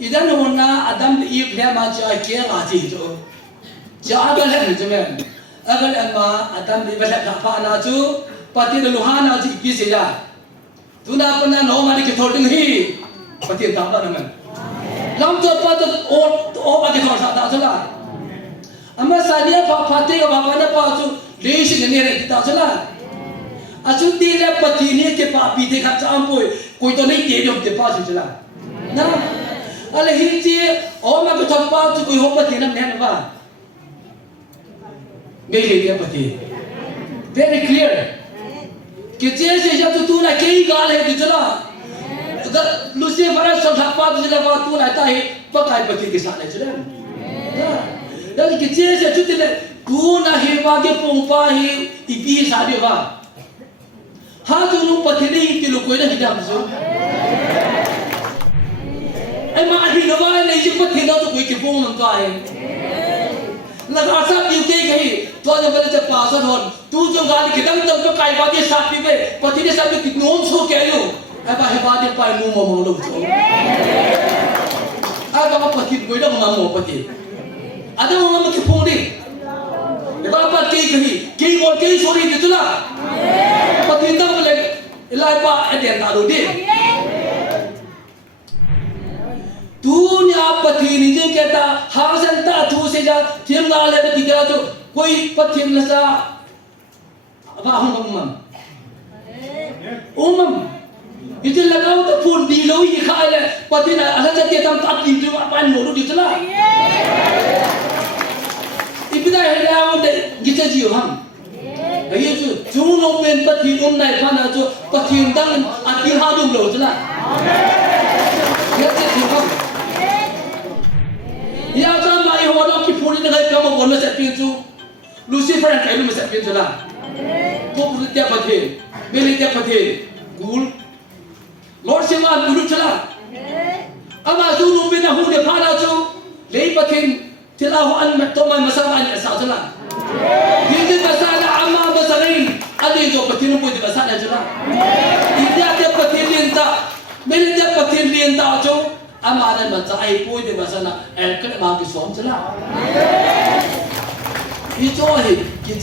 idan honna adam li ikhle ma cha ke ma chi jo cha ga le ju men agal amma adam li bala ka pa na chu pati de luhana ji ki se ya tuna pana no ma ki thording hi pati ta ba na men lam to pa to o ba ki thor sa ta chu la amma sadia pa pati ga ba na pa chu le shi ne re ta chu la achu ti le pati ni ke pa pi de kha cham poi koi to nei te dom te pa chu la na ale hi chi o ma ko thap pa chu koi ho pati nam ne ba ngai le ke pati very clear कि जैसे जब तू ना कई गाल है तुझला अगर लुसीफर सब थप्पा तुझला बात तू रहता है पकाए पति के साथ है चले यानी कि जैसे तू ना ही वाके पोंपा ही इपी सारे वा हाँ तू नु पति नहीं तिलो कोई ना हिदाम सो ऐ माँ ही नवा नहीं जो पति ना तो कोई के पोंग मंगा है लगा सब यूके गई तो जब बोले जब पासा धोन तू जो गाली के दम दम तो काय बातें सापी पे पति ने सब कितनों सो क्या यो ऐ बाहे बातें पाए मुंह मोमो लोग जो आ तो आप पति कोई ना मुंह मोमो पति आधे मुंह में क्या फोड़ी ये बात बात कई और कई सोरी दिखला पति ने बोले इलाय पा ऐसे ना लो दे तू ने आप पति निजे कहता हाँ संता तू से जा थिम गाल है पति क्या तो कोई पथिम लसा apa umam itu लगाओ तो फोन दिलो ही खाए ले पति ना अलग से तेतम ताप दी जो अपन मोड़ो दिखला इतना है ना वो गिचे जियो हम ये जो नोमेन पति नहीं पाना जो पति इंदंग आती हादुम लो चला ये ठीक है या तो माय हो ना कि फोन ने कम बोल में से पिंचू लूसीफर ने कहलू में से पिंचू ला को पुलिया पथे बेलिया पथे गुल लॉर्ड से मान गुरु चला अमा जो नो बिना हु ने फाना जो ले पथिन तिला हो अन में तो मैं मसाला ने सा चला ये मसाला अमा बसरीन अली जो पथिन को दे मसाला चला इत्या ते पथिन लेंता मेरे ते पथिन लेंता जो अमा ने मचा आई को दे मसाला ए कर मा की सोम चला ये जो है ये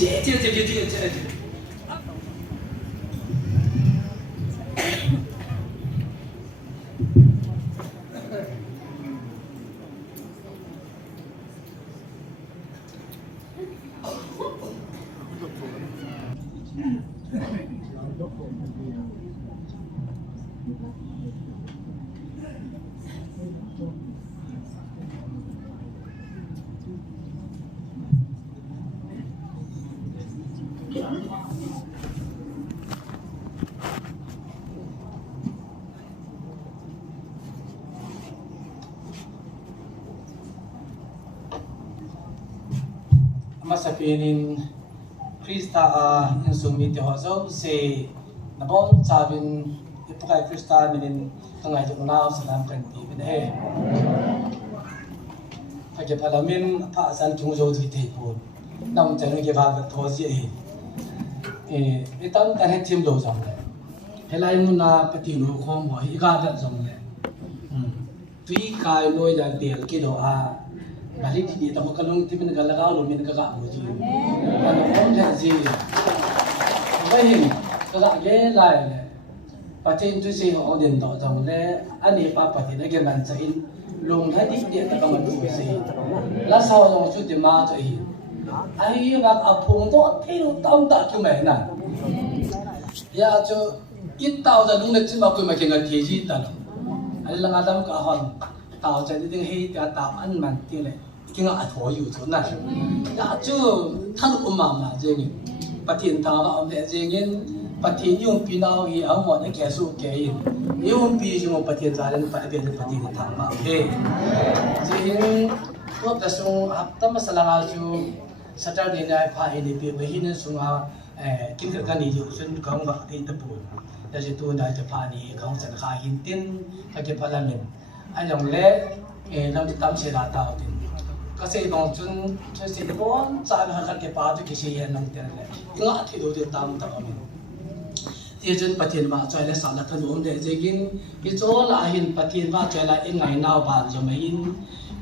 Masapinin Krista insumi te hozo se nabon sabin ipukai Krista minin kangai jong nao salam kanti bin he page palamin pa san chung jo ji te pun nam chanu ke ba tho ji e itam ta he thim lo jong le helai mun na pati lu khom ho i ga da jong le tui kai loi da del ki do a balik di tamu kalung timin galaga lo min kaga muji kan om ja ji bahin kaga ge lai le patin tu si ho den do jong le ani pa patin ge man cha in lung hai di de ta kam tu si la sao jong chu de ma cha hi ai ba a phung to the lu tam ta chu mai na ya cho ít tao ra đúng là chỉ mà કોઈ mà cái ngành gì ta lo ai là ngadam ka hon tao cha đi ding hei ta tao an man ti le cái ngã thổiอยู่chỗ này ya chu than mà je ni patin ta ba om de je ngin patin yung pinao hi ang mo ne ke su ke yin yung pi ju mo patin za len pa de patin ta ma he je in ko ta sung ap ta masala ga chu Saturday night pa ni pe ba hin sung a kin ka ni ju sun kang ba te ta pu ya je tu na ta pa ni kang san kha hin tin ka ke parliament ai long le lam ti tam se la ta tin kasi bang chun chasi bon sa na ka ke pa tu ki se yan nang ter le nga thi do de tam ta amin Izin patin ba choy le sala than om de jegin ki chola hin patin ba choy la ingai naw ban jomain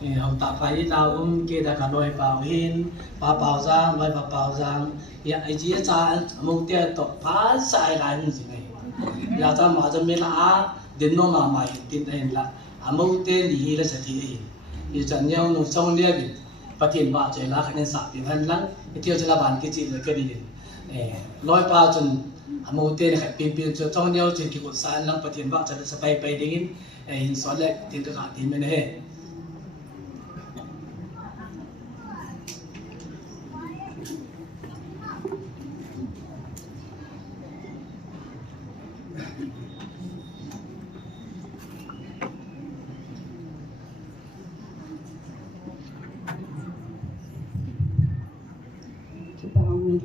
hậu tạ phải lao ke da ka loi pao hin pa pao giang loi pa pao giang ya ai ji cha mo te to pha sai lai hin ji ngai ya cha ma ja me la a din no ma mai tin en la a mo te ni hi la sa thi hi ni chan nhau no chong le bi patin ba choy la khanen sa pi han lang tiêu cha la ban ki chi le ke di loi pa chun amo te ne pin pin cho chong nhau chin ki ko sa lang patin ba cha sa pai pai ding in so le tin ka ka tin me ne he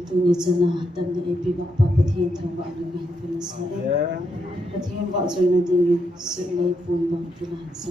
tu ni chana tam ni epi ba pa pathian thang wa na ngai pin sa pathian ba choi na ding se lai pun ba tin han sa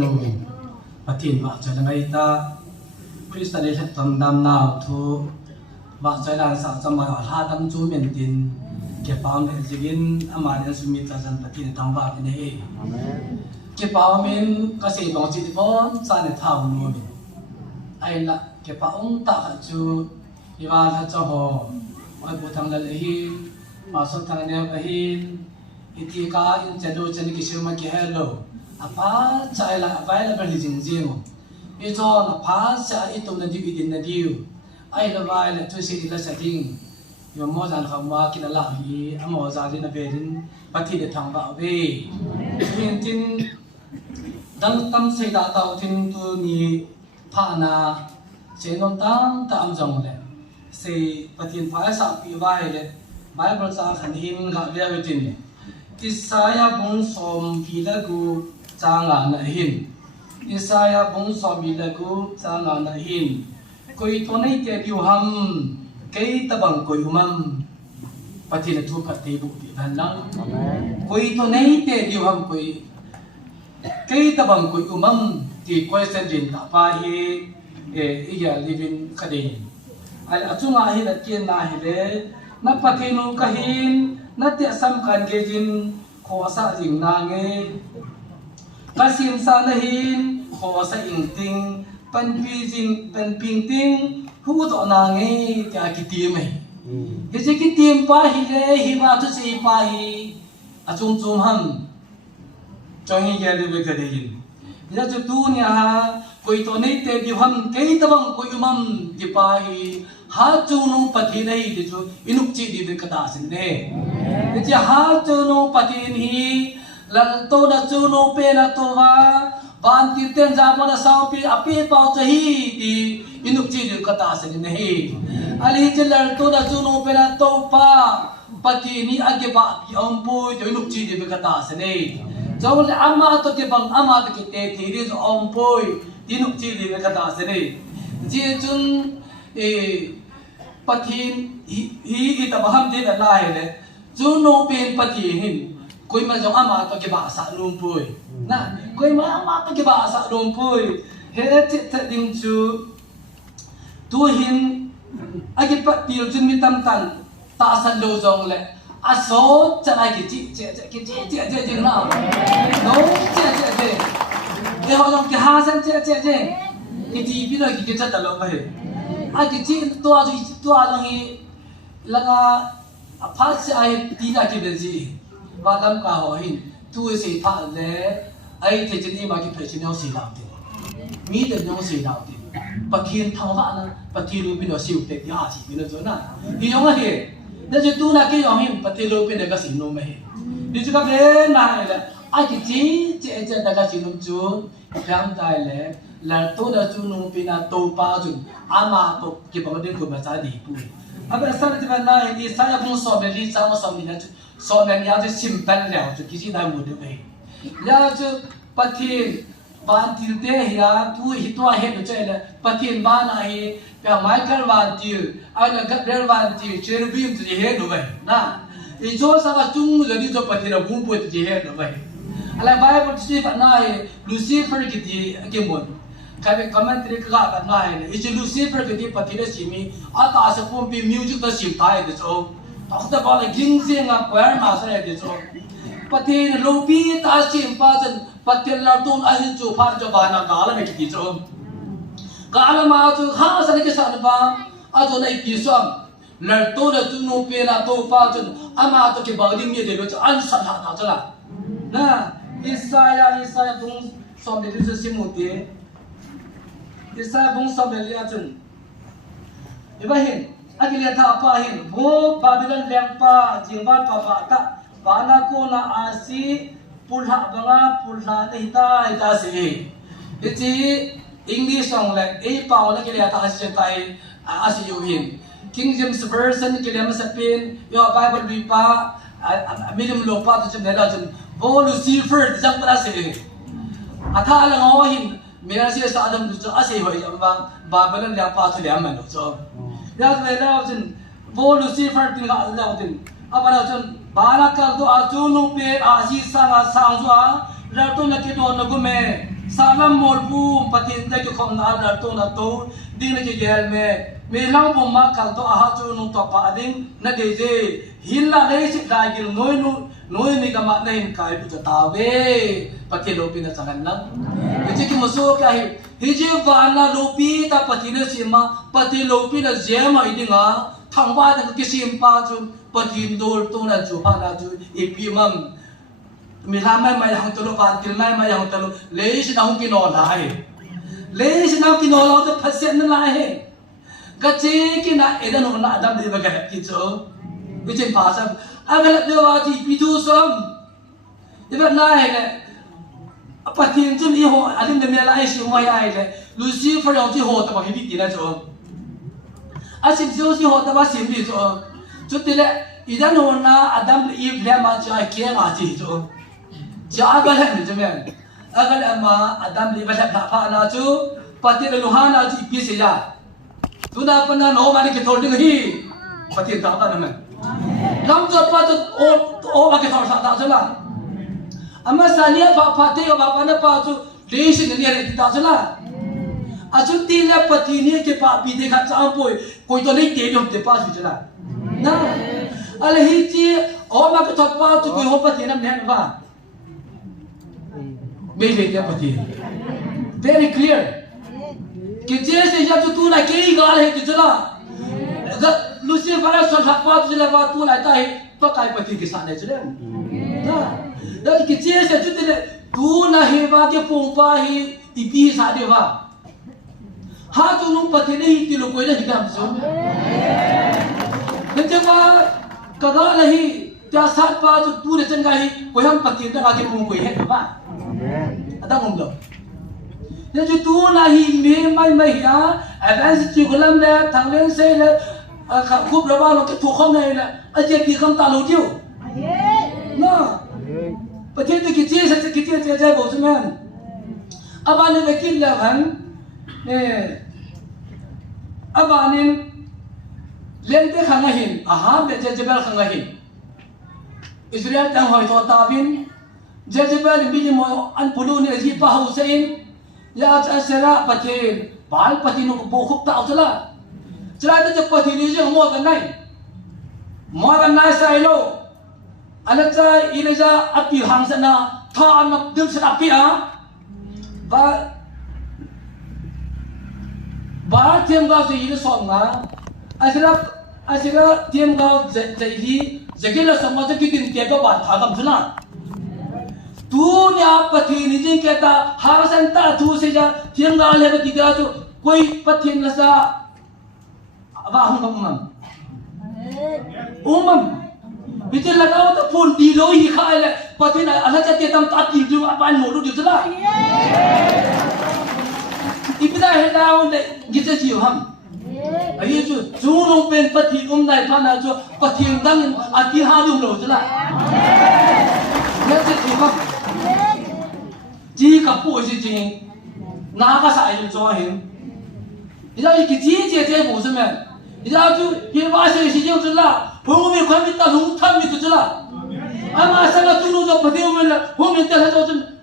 nu patin wa cho ngai ta Christian le thang dam nào thu wa cho lan sa chama ha dam chu men tin ke paam le jigin amare sumit ta san patin thang wa ne he ke paam men ka se no chi bon sa ne thau nu ai la ke paung ta ha chu iwa ha cho ho ai bu thang le hi ma so thang ne ka hin iti ka in chadu chen ki shuma ki hello apa chai la available li jing jing i cho na pha sa i tu na di din na diu ai la vai la tu si la sa ding yo mo jan kham wa ki la hi amo za din na verin pati de thang ba ve tin tin dang tam sei da tao tin tu ni pha na se non tang ta am jong le se patin pha sa pi vai le bible sa khan hin ga le tin Isaya bung som pilagu changa na hin Isaya bung som pilagu changa na hin koi to nei te biu ham kei ta bang koi umam pati na thu pati bu ti dan lang koi to nei te biu ham koi kei ta bang koi umam ti koi sen jin ta pa hi iya living kadin ai achunga hi la kien na hi le na pati nu ka hin na te sam kan ge jin kho sa jing na nge ka sim sa na hin kho sa ing ting pan pi jing pan ping ting hu do na nge ta ki ti me he je ki tim pa hi le hi wa tu si pa hi a chung chung ham chong hi ge le be ka de yin ya chu tu nya ha koi to nei te bi ham kei ta bang koi umam ki pa hi ha chu nu pati nei ti chu inuk chi di be ka da sin ne ti ha chu nu pati ni lal to da chu nu pe na to wa ban ti ten ja ma na sao pi api pa cha hi ti inuk chi di ka da sin ne hi ali che lal to da chu nu pe na to pa pati ni age ba ki om pu jo inuk chi di be ka da sin ne jo le ama to ke bang ama to ke te thi ri jo om pu inuk chi di be ka da sin ne ji chun pathin hi ta baham de da lai le chu no pen pati hin koi ma jong ama to ke ba sa lum pui na koi ma ama to ke ba sa lum pui he che ta ding chu tu hin agi patil chun mi tam tan ta san lo jong le a so cha lai ki che na no che e ho jong ki ha san che ki ti bi lo ki cha ta lo ma he a ki chi to a jong hi langa a pha se ai ti na ki de ji ba dam ka ho hin tu se pha le ai te chen ni ma ki phe chin no si la ti mi de no si la ti pa khin thang wa na pa ti lu bi no siu te ya chi bi no zo na hi yong a he de ju tu na ki yong hin pa ti lu bi ne ka si no me he di ju ka be na le ai ki chi che da ka si no chu kham dai le la to da chu no pi na to pa ju ama to ki pa de ko ba cha di pu अब ऐसा नहीं है ना ये सारा बुन सोमेली चांग सोमेली ना सोमेली या जो सिंपल ले जो किसी ना मुझे में या जो पतिन बांतिल दे या तू ही तो है तो चले पतिन बाना ही क्या माइकल बांतिल अगर गब्रियल बांतिल चेरुबीम तो ये नो में ना ये जो सारा चुंग जो नहीं जो पतिन बुन पुत जो है नो में अल्लाह बाइबल से ना है लूसीफर की दी के मोन kami commentary ka ka na hai ne ichi Lucifer ke di patile simi ata sa pom pi music ta sim thai de so ta ba la ging se nga choir ma sa de so patin lo pi ta sim pa jan patil la tun a hin chu pha jo ba na ga la me ki so ga la ma chu ha sa ne ke sa ba a jo nei pi so lar to da chu no pe na to pa jan ama to ke ba ding ye de lo chu an sa ha ta cha la na Isaiah tung som de ju simu te Isaiah bung sobel ya chun ibahin agile tha pa hin bo Babylon lempa jingban pa ta bana ko na asi pulha banga pulha nei ta se iti English song le e pa na kile ta asi tai asi yu hin King James version kile ma sapin yo Bible bi pa milim lo pa tu chim ne la chun bo Lucifer jang pra se atha la ngo hin मेरा से सादम जो ऐसे हो जाए बाबलन ले पास ले हम लो जो याद में ना उन वो लूसीफर दिन का अल्लाह दिन अब ना उन बाला कर दो आजूनु पे आशीष सा सांसवा रटो न के तो न गुमे salam molbu patin te ko khom na na to ding na ki gel me lang bom ma khal to aha chu nu to pa ding na de je hin la le si da gil noi mi ka ma na hin kai bu ta we patin lo pi na changan lang je ki muso ka hi je wa na lo pi ta patin na si ma patin lo pi na je ma i ding a thang ba ta ki sim pa chu patin dol to na chu ha na chu i pi mam mi la mai mai hang to lo ban til mai mai hang to lo le si na hung ki no lai le si na ki no lo to phasen na lai he ka che ki na edan no na adam de ba ka ki cho bi chen pa sa agal de wa ti pi tu som de ba na he le patin chun i ho adin de me lai si ho ya he le lucifer yong ti ho ta ba hi bi ti na cho a sim jo si ho ta ba sim bi cho chu ti le idan no na adam le i le ma cha ke ma ti cho Jaga lah ni cuman. Agar ama Adam di bawah apa na cu, pati leluhan na cu ipi saja. Tu dah pernah no mani kita holding hi, pati tak apa nama. Lam tu apa tu oh pakai thor tak salah. Ama sania pati apa na pa tu desi ni ada tak salah. Acu tiada pati ni ke pa pi dekat campur, koi tu ni dia jom depas tu salah. Nah, alahiji oh pakai thor pa tu koi ho pati nam ni apa? Beli dia pati, very clear. Kita sejak tu nak kiri gal है कितना, Lucifer asal apa tu jelah tu nak tahu pakai pati kisah ni jelah. Nah, jadi kita sejak tu nak hebat ke pompa hi ipi sade wa. Ha tu nu pati ni kilo koi dah hitam semua. Macam kada lahi tiasat pa tu ni cengai koi ham pati tu nak ke pompa hi apa? Ada ngomlo. Jadi tu nahi mai mai ya, advance curriculum le, thanglen se le, khub rawa lo ke tu khom ne le, aje pi kham ta lo tiu. Na. Pati tu kiti se kiti je bo semen. Abane vekin la han. Abane lente khangahin, aha be jebel khangahin. Israel tang hoi to tabin Jezebel bili mo an pulu ni ji pa Hussein ya asera patin bal patin ko bo khup ta usala chla ta patin ni je mo kan nai sai lo ala cha ilaja api hang sana tha an dim sa api a ba tiam ga se yi so ma asera tiam ga ji jagela samaj ki din ke ga ba tha gam suna tu ni apa thini jing kata harasan ta tu seja tiang gal le tiga tu koi pathin lasa aba hum umam bitel lagao to phun di lo hi kha le pathin ala cha te tam ta ti ju apa no lu ju sala ibda he daun le gita ji ham ayi ju no pen pathin nai phana ju pathin dang ati ha dum lo sala ya te ji ham chỉ gặp bố gì chứ,哪个啥人做hin？你知道一个姐不是没？你知道就一把手是就是啦，后面快点打龙他们就是啦。阿妈上个中路就不对我了，后面带他就是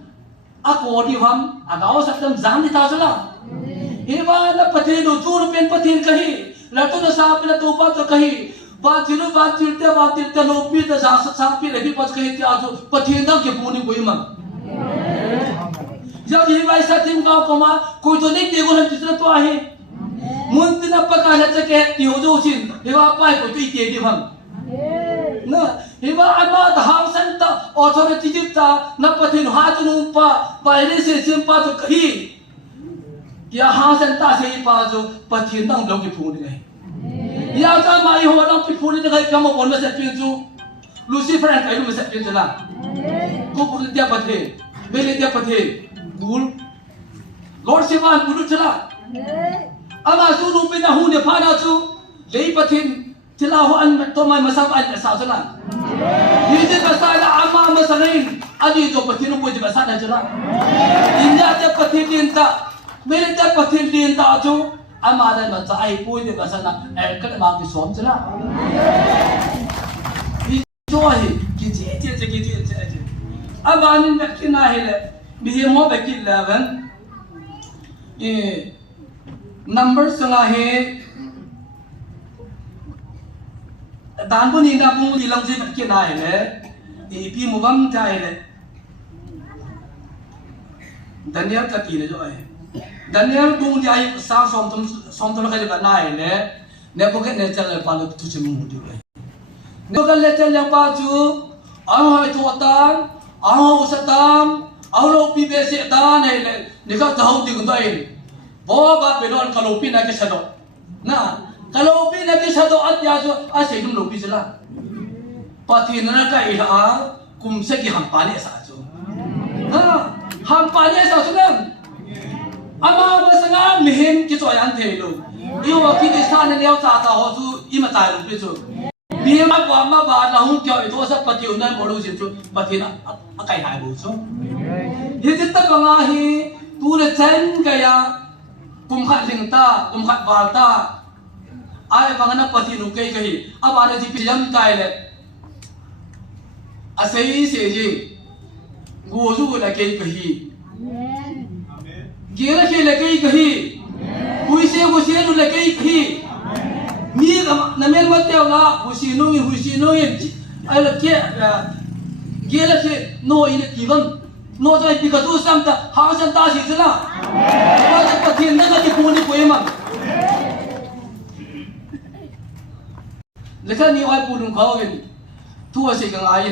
阿哥地方阿高啥子脏的打是啦。一把那不对路中路边不听可以，那都那啥边那多把就可以。बात चिरते लोपी तो सांपी लगी पच कहीं क्या जो पथिंदा के पूनी कोई मन जब ये वैसा टीम गांव कोमा कोई तो नहीं देखो हम जितना तो आहे मुंती ना पका है चके त्यो जो चिन ये बात पाए को तो इते दी हम ना ये बात अमा धाम संता ऑथोरिटी जिता ना पथिन हाथ नु पा पहले से सिंपा तो कहीं क्या हां संता से पा जो पथिंदा लोग के पूनी गए या का माई हो ना पिफुनी ने कहीं कम बोल में से पिंजू लूसीफर है कहीं में से पिंजू ना को पुरुष दिया पथे मेरे दिया पथे गुल लॉर्ड शिवान पुरुष चला अब आसू रूप में ना हूँ ने फाना चू ले पथिन चला हो अन तो मैं मसाब अन साव चला ये जे बसाला आमा मसलीन अभी जो पथिन को जे बसाना चला इंडिया जे पथिन दिनता मेरे जे पथिन दिनता जो Ama dan macam ai pun dia bahasa nak kat mak di suam cela. Itu aje, kita. Ama ni nak kena hele. Bihim mo bakit 11 number sanga he dan pun inda pun di lang je bakit na hele pi mo bam ta hele Daniel ka ti le jo ai Daniel tung di ai sa som tum ka je ba na hele ne poket ne chal pa lo tu chim mu di ai ne ka le chal yang pa chu ang hai tu tan ang ho satam ang lo pi be se dan hele ne ka ta ho ti gun dai bo ba pe don ka lo pi na ke sa do na kalau pi na ke sa do at ya so a se dum lo pi sila pati na ka i ha kum se ki ham pa ne sa chu ha ham pa ne sa su nam ama ba sa nga mihim ki so yan the lo yo wa ki de sa ne leo sa ta ho chu i ma tai lo pi chu bi ma ba la hung kyo i to sa pati un na mo lo sin chu pati na a kai hai bu chu hi ti ta ba nga hi tu le chen ka ya kum khat ling ta kum khat wal ta ai bang na pati nu kai kai aba na ji pi lam tai le a sei se ji go zu la kai kai ge la ke la kai kai hui se go se nu la kai kai mi na mel ma teo la hu si no ngi ai la ke ge la ke no i le ki van no cho pi ka tu sam ta ha san ta si chla wa ta pathin na ki pu ni ko ema le ka ni ai pu dun kho gen tu a se ka ai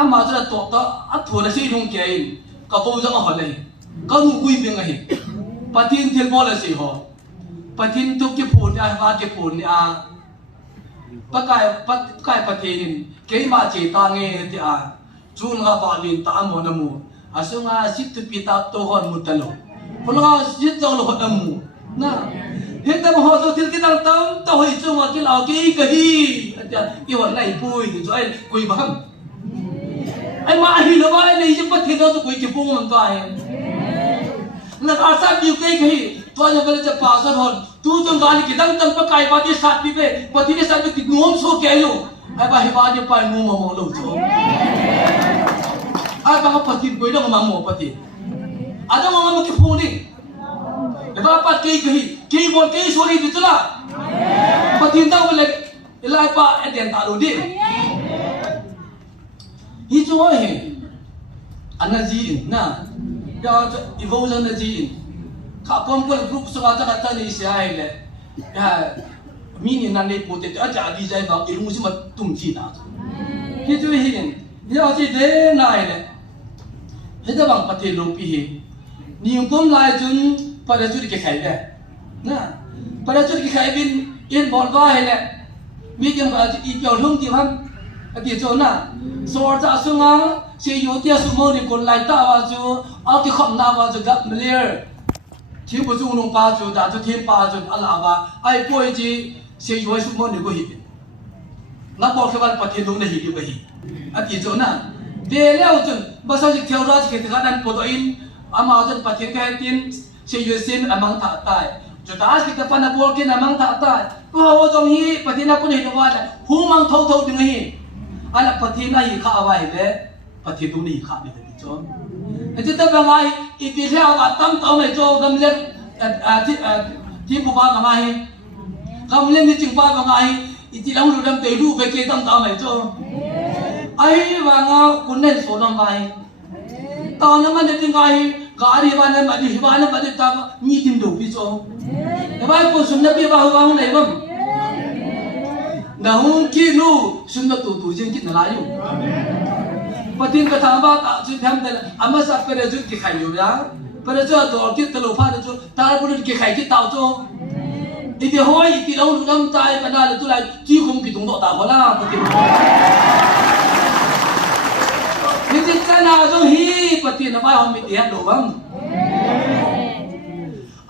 ama cha to ta a thu na si dun ke in ka ko ja ho le ka nu kui pe ngai pathin thil bo la si ho pathin tu ki pu ni a ba ki pu ni a pakai pathin ke ma che ta nge ti a chun ga ba lin ta mo na mu asunga sit tu pita to hon mutalo pulga sit jong lo amu na heta mo ho til kinal tam to hoi chu ma ki lao ki hi acha ki hon lai pui ni ai kui bam ai ma hi lo ba nei je pathi do to kui ki pu mon to ai na ka sa bi ki to nya bele cha pa sa hon tu jong gali ki dang tang pa kai ba ti sat bi be pathi ne sa bi ti nuom so ke yo ai ba hi ba de pa nu mo lo chu ai ba pati boy dong ma mo pati ada mo ma ki phuni e ba pat ki bon ki so ri ditula pati ta wala ila pa e den ta lo di hi chu he anaji na ya evolution na ji ka kom ko group so ga ta ni sia hele ya mini na ne pote ta ja di jai ba ilu si ma tum ji na hi chu hi ya ji de na hele heda bang pati lo pi hi ni kom lai jun pada chu ki khai de na pada chu ki khai bin in bol ba hele mi jang ba i pyo lung ti ham ati chu na sor cha sunga se yo tia su mo ni kon lai ta wa chu a ki khom na wa chu gap mler thi bu chu nong pa chu da chu thiên pa chu ala ba ai poi ji se yo su mo ni ko hi na bo ke ban pati lo na hi bi hi ati chu na de leo chun ba sa ji theo ra ji ke ka dan po do in ama chun pathin ka tin se yu sin amang tha tai chu ta as ki ta pa na bol ke amang tha tai ko ho jong hi pathin na kun hi wa la hu mang thau thau ding hi ala pathin na hi kha awai le pathin tu ni kha ni ti cho ati ta ba ngai i ti leo wa tam tau mai cho gam le ti bu ba ga ngai gam le ni ching ba ga ngai i ti lang lu dam te lu be ke tam tau mai cho ai wa nga kunen so nam bai ta na man de ngai gari ba na ma di ba na ba de ta ni tim do pi so e ba ko sum na pi ba hu nei bam na hung ki nu sum na tu jing ki na la yu patin ka ta ba ta ju tham de ama sa pe de ju ki khai yu ya pe de ju do ki ta lo pha de ju ta bu de ki khai ki tao cho i ti hoi i ti lo lu nam tai ka na le tu lai chi khum ki tung do ta ho la patin Jadi sana so hi pati na ba hom mi tian do bang.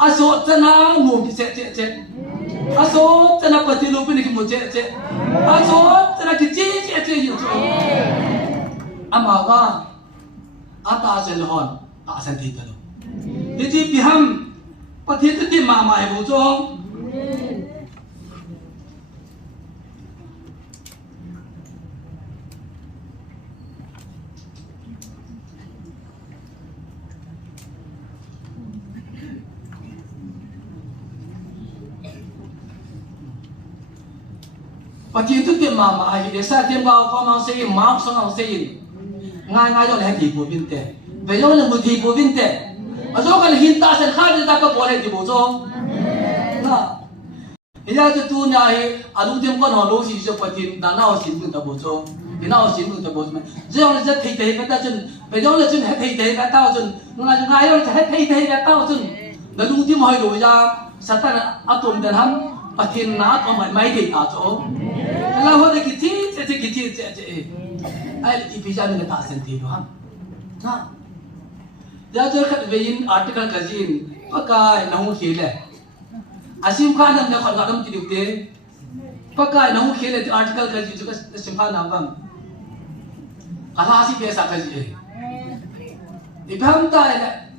Aso sana ngom ki se. Aso sana pati lu pin ki mo se. Aso sana ki che yu so. Ama ba ata se hon ta san ti ta lo. Jadi piham pati ti ma ma e bo chong. Pati tu tim mama ai desa tim bao ko mau sei mau so mau sei ngai ngai jo le di bu bin te ve jo le bu di bu bin te a jo kan hin ta sen kha de ta ka bo le di bu jo na ila tu tu nya he a lu tim ko no lo si jo pati da na o sin bu ta bu jo ni na o sin bu ta bu jo je jo le je thei thei ka ta chun ve jo le chun he thei thei ka ta chun ngai ngai jo le thei thei ka ta chun da lu tim hoi lo ya satan atom dan ham pati na ko mai ke ta jo la ho de kiti ai ipija me ta senti do ha na ya jor khat vein article kajin pakai nahu khile asim khan nam na khol gadam ti dukte pakai nahu khile article kaji ju sim khan nam bam ala si pesa kaji ibam ta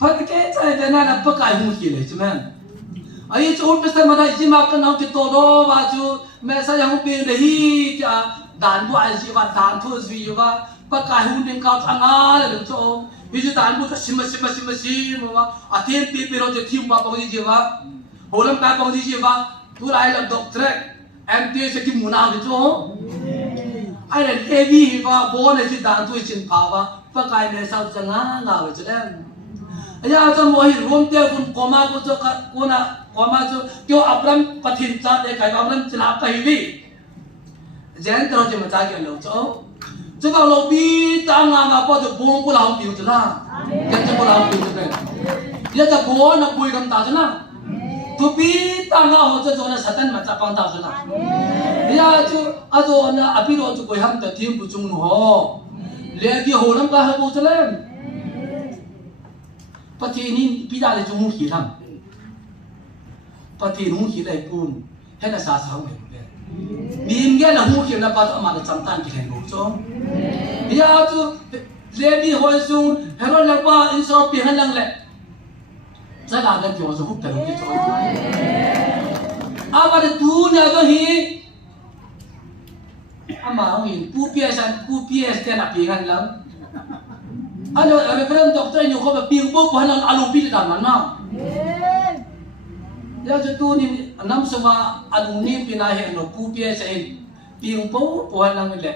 patke chai de na pakai hu khile chuman ai chor pesa mada ijima kan nahu ti to do ba chu me sa yang pe de hi cha dan bu ai ji ba dan thu zui ba pakai hu ning ka anga le cho Biju dan bu ta sim ma aten pe ro je thim ba pang ji ba holam ka pang ji ba tu lai la doctor MT se ki muna bi cho ai le heavy ba bo ne ji dan tu chin pa ba pakai ne sau changa nga we chem aya cha mo hi rom te kun koma ko cho ka kona koma cho kyo abram pathin cha de kai abram chila pa hi bi jen tro je ma cha ke lo cho这个老毕当啊，把这光不老表子啦，跟着不老表子呗，也这光那不会咁大着啦，tu毕当啊，或者做那satan macam apa tahu je lah, ya tu atau na api lo tu kau ham tu tim bucung ho, lagi holam kah habu je lah, pati ini pida le jung hilang, pati nung hilai pun, hendak sasau ni. Bim ge la hu kim na pa to ma la cham tan ki hen go cho ya chu le bi hoi sung hero la pa in so pi han lang le za la ga jo so hu ta lo ki cho a ba de tu na go hi a ma hi pu pi te na pi han lang a lo a referent doctor ni ko ba pi bo po han alu pi ta man na ya tu ni nam sama anu ni pinahe no kupie sa in piung po puhan lang ile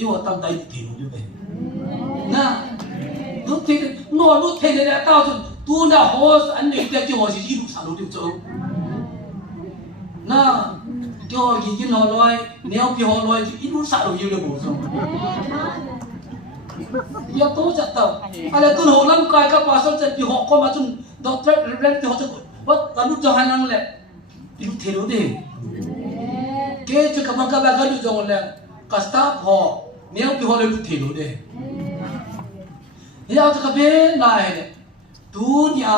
iwo tam dai ti lu be na lu te de ta tu na hos an ni te ki ho si lu sa lu cho na kyo gi kin ho loi neo pi ho loi ji lu sa lu yu le bo so ya to cha ta ala tu ho lam kai ka pa so chen pi ho ko ma chun doctor ren ti ho cho wat kalu cho han lang le ilu thelo de ke chu ka ka ba ga lu jong le ka staff ho neo pi ho le lu thelo de ya cha ka be na he tu nya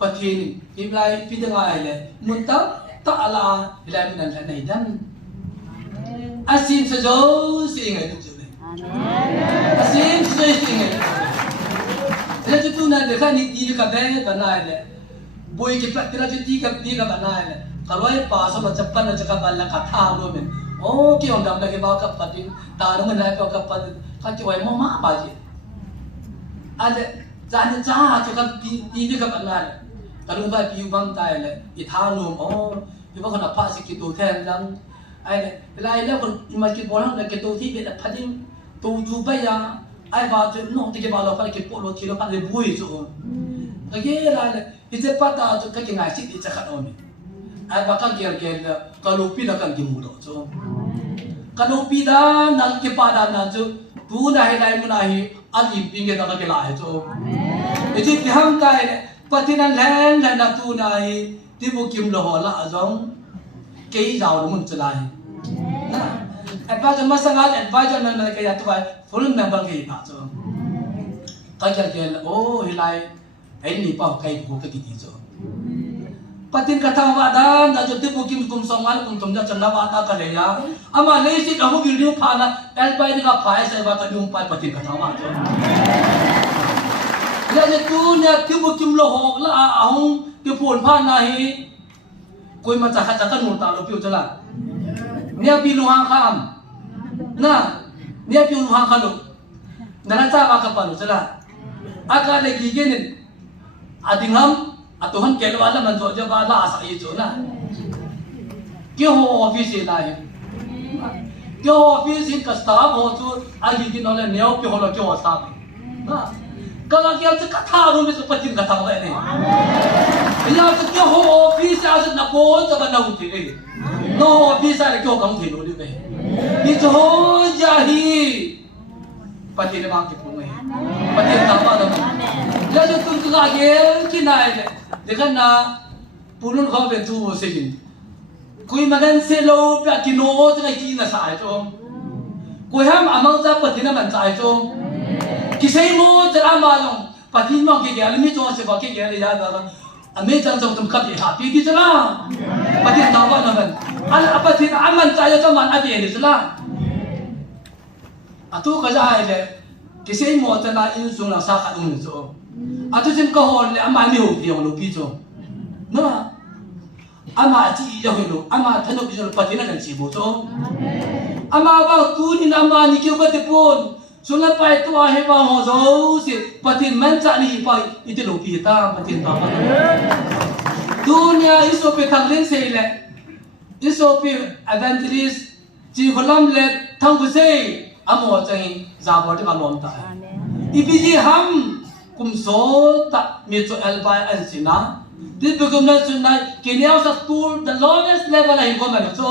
pathin pi lai pi de ngai le mun ta ala ila min an nai dan asim se jo si ngai tu le asim se si ngai le tu na de ka ni ti ka be ba na le boy ki plat tira ti ka pi ka ba na le kaloi pa so ma chappan na chaka ba la ka tha lo men o ki on dam la ke ba ka patin ta no na ka ka pat ka ki wai mo ma ba ji ale jan cha chu ka ti ka ba na le kalu ba pi bang tai le I tha no o I ba ka pa si ki tu then lang ai le lai le ko ma ki bo lang le ke tu ti be da phadim tu ju ba ya ai ba ju no ti ke ba lo pa ke po lo ti lo pa le bui chu ka ge la le I je pa ta chu ka ki ngai si ti cha kha no mi ai ba ka ger ger la kalu pi la kan ki mu do chu kalu pi da nan ki pa da na chu tu na he lai mu na hi a li pi nge da ka ke la he chu e ji ti ham kai le patinan len na tu na hi ti bu kim lo ho la azong ke jaw lo mun chala hi na advisor ma sangal advisor na ke ya tu ai full member ke pa chu ka ger ger o hi lai ai ni pa kai ko ka ki ti chu patin kata wa dan da jote bukim kum songal kum tumja chanda wa ta kale ya ama le si ka ho video phana el pai ni ka phai sai wa ka dum pai patin kata wa to ya je tu ne ti bukim lo ho la ahung ti phon pha na hi koi ma cha ha cha ka nu ta lo piu chala ne pi lu hang kham na ne pi lu hang khalu na cha wa ka pa lu chala aka le gi genin adingam atuhan kelo ala man jo ba la asa i jo na ke ho office la Kyo fisin ka staff ho chu agi ki nole neo kyo ho kyo staff na kala kya chu katha ro me chu patin katha ba ne ya chu kyo ho office a chu na bo cha ba na u ti no office a kyo kam thi lo ni be ni chu ho ja hi patin ma ki pu me patin ta ba da ya chu tu ka ge ki na le de kan na punun kho be tu se kin kui magan se lo pya ki no o cha ki na sa cho kui ham amang cha patin man cha cho ki sei mo cha ma long patin mo ki ge mi cho se ba ki ge le ya da ame chang chang tum khat ha pi ki cha la patin ta ba na ban al patin aman cha yo cha man a be ni cha la atu ka ja ai le ki sei mo cha na in sung la sa kha um cho atu jin ko hon le ama mi ho ti lo pi cho na ama chi yo lo ama thano bi lo patina kan chi bo cho ama ba tu ni na ma ni kyo ba te pon sula pai to a he ba ho zo si patin man cha ni pai ite lo pi ta patin ta ba dunia iso pe thang len se le iso pe evangelist chi kholam le thang bu se amo chang za bo ta lom ta ipi ji ham kum so ta mi cho al bai an sina this become tonight kenya sa tool the lowest level ai ko ma so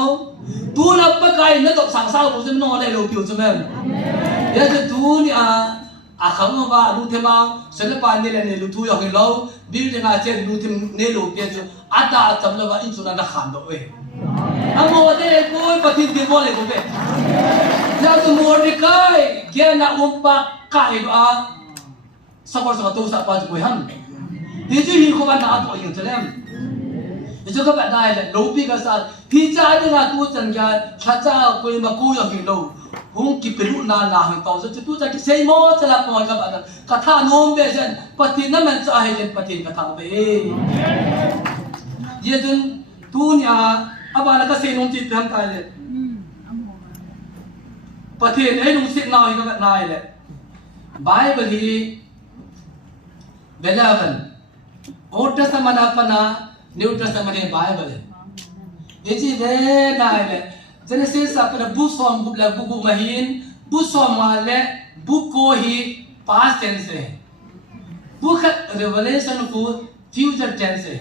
tool up pa kai na tok sang sao bo sem no le lo piu cho men ya je tu ni a khang ba lu the ma se le pa ni le ne lu tu yo ke lo bi de na che lu the ne lo pia cho ata cham lo ba in chuna na khan do we amo de ko patin de bo le ko be ya tu mo de kai ke na pa kai do a sa ko sa tu sa pa ko han thì chứ hi không ăn nào tuổi nhiều cho em thì cho các bạn này là nấu pi cái sao thì cha đi là tu chân cái cha cha quên mà cô ở kiểu đâu không kịp cái lúc nào hàng tàu cho tu cha cái xây mô cho là mọi các bạn cả thà nôm về chân bắt thì nó mình cha hay lên bắt thì cả thằng về giờ chân tu nhà bạn là cái xây nông chít thằng cái này bắt thì ấy nông chít nào các bạn này này Bible thì 11 Old Testament apana New Testament Bible Eji ve na le Genesis apana book som book la book mahin book som le book ko hi past tense hai book Revelation ko future tense hai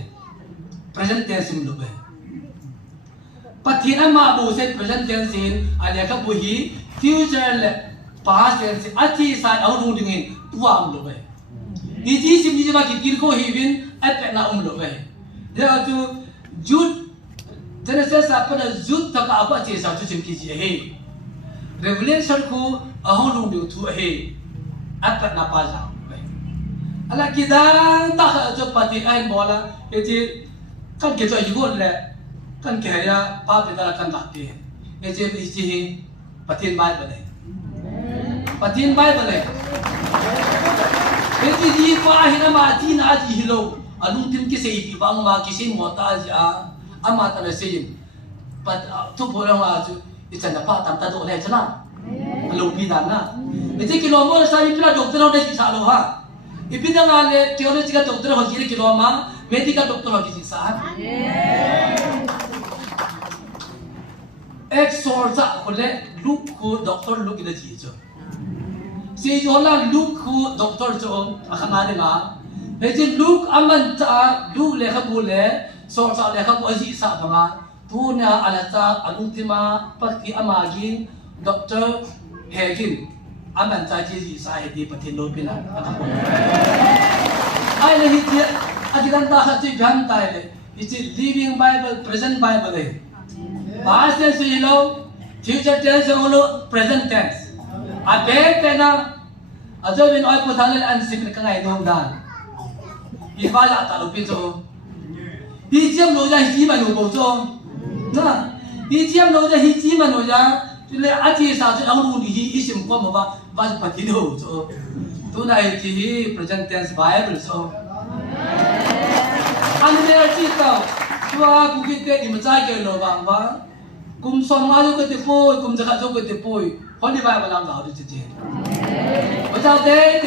present tense में लोग है पथिना माबू से present tense in Alia का बुही future le past tense अच्छी साथ और रूटिंग तुआ हम लोग है Iji sim ni jema ki kirko hivin at na lo be. Ya tu jut Genesis apa na jut tak apa che sa tu sim ki ji he. Revelation ko ahon lu du tu he. At na pa ja be. Ala ki dan ta kha jo pati ai bola ke ji kan ke jo yugo le kan ke ya pa pe da kan ta ke. Ke ji bi ji he patin bai ba le. Patin bai ba le. Jadi di pahina mati na di hilo alung tim ki sei di bang ma ki sei mota ja ama ta sei pat tu bolang wa ju itan pa tam ta do le chana alo pi dan na ite ki lo mo sa ni pila doctor ho de sa lo ha ipida na le theological doctor ho ji ki lo ma medical doctor ho ji sa exorza ko le look ko doctor look ina ji jo si jola look who doctor jo akhangane ma he look aman cha look le khabu le so cha le khabu aji sa banga tuna ala cha aluntima pati amagin doctor hegin aman cha ji sa he di pati lo pina akapo ai le hi adigan ta kha ji gan ta le it is living bible present bible le past tense lo future tense lo present tense Abe pena ajo bin oi puthang an sip ka ngai dong dan hi ba la ta lo pi zo hi chiam lo ja hi ma lo bo zo na hi chiam lo ja hi chi ma lo ja le a chi sa chu au lu ni hi isim ko ma ba pa ti no zo tu nai chi hi present tense bible so an le chi ta tua ku ki te ni ma cha ke lo bang ba kum som ma jo ke te poi kum ja jo ke te poi Holy Bible lang daw dito din. Basta de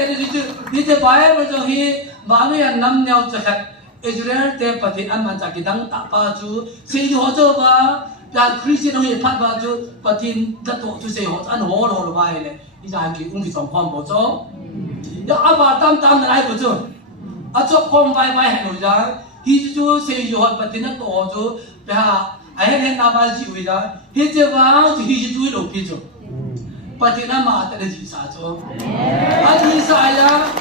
dito Bible jo hi manu yan nam nyao chakat Israel te pati an man cha ki dang ta pa chu si ho jo ba ya Christian ông hiện phát vào cho và tin đất tổ chú sẽ họ ăn hổ rồi bài này đi ra cái ông cái tổng quan bộ cho ya aba tam tam là ai bộ cho à cho không vai vai hàng rồi ra hi chú sẽ yêu họ và tin đất tổ cho ya ai hết nào bao nhiêu ra hi chơi vào thì hi chú đâu biết cho và tin nào mà tại gì sao cho à gì sao ya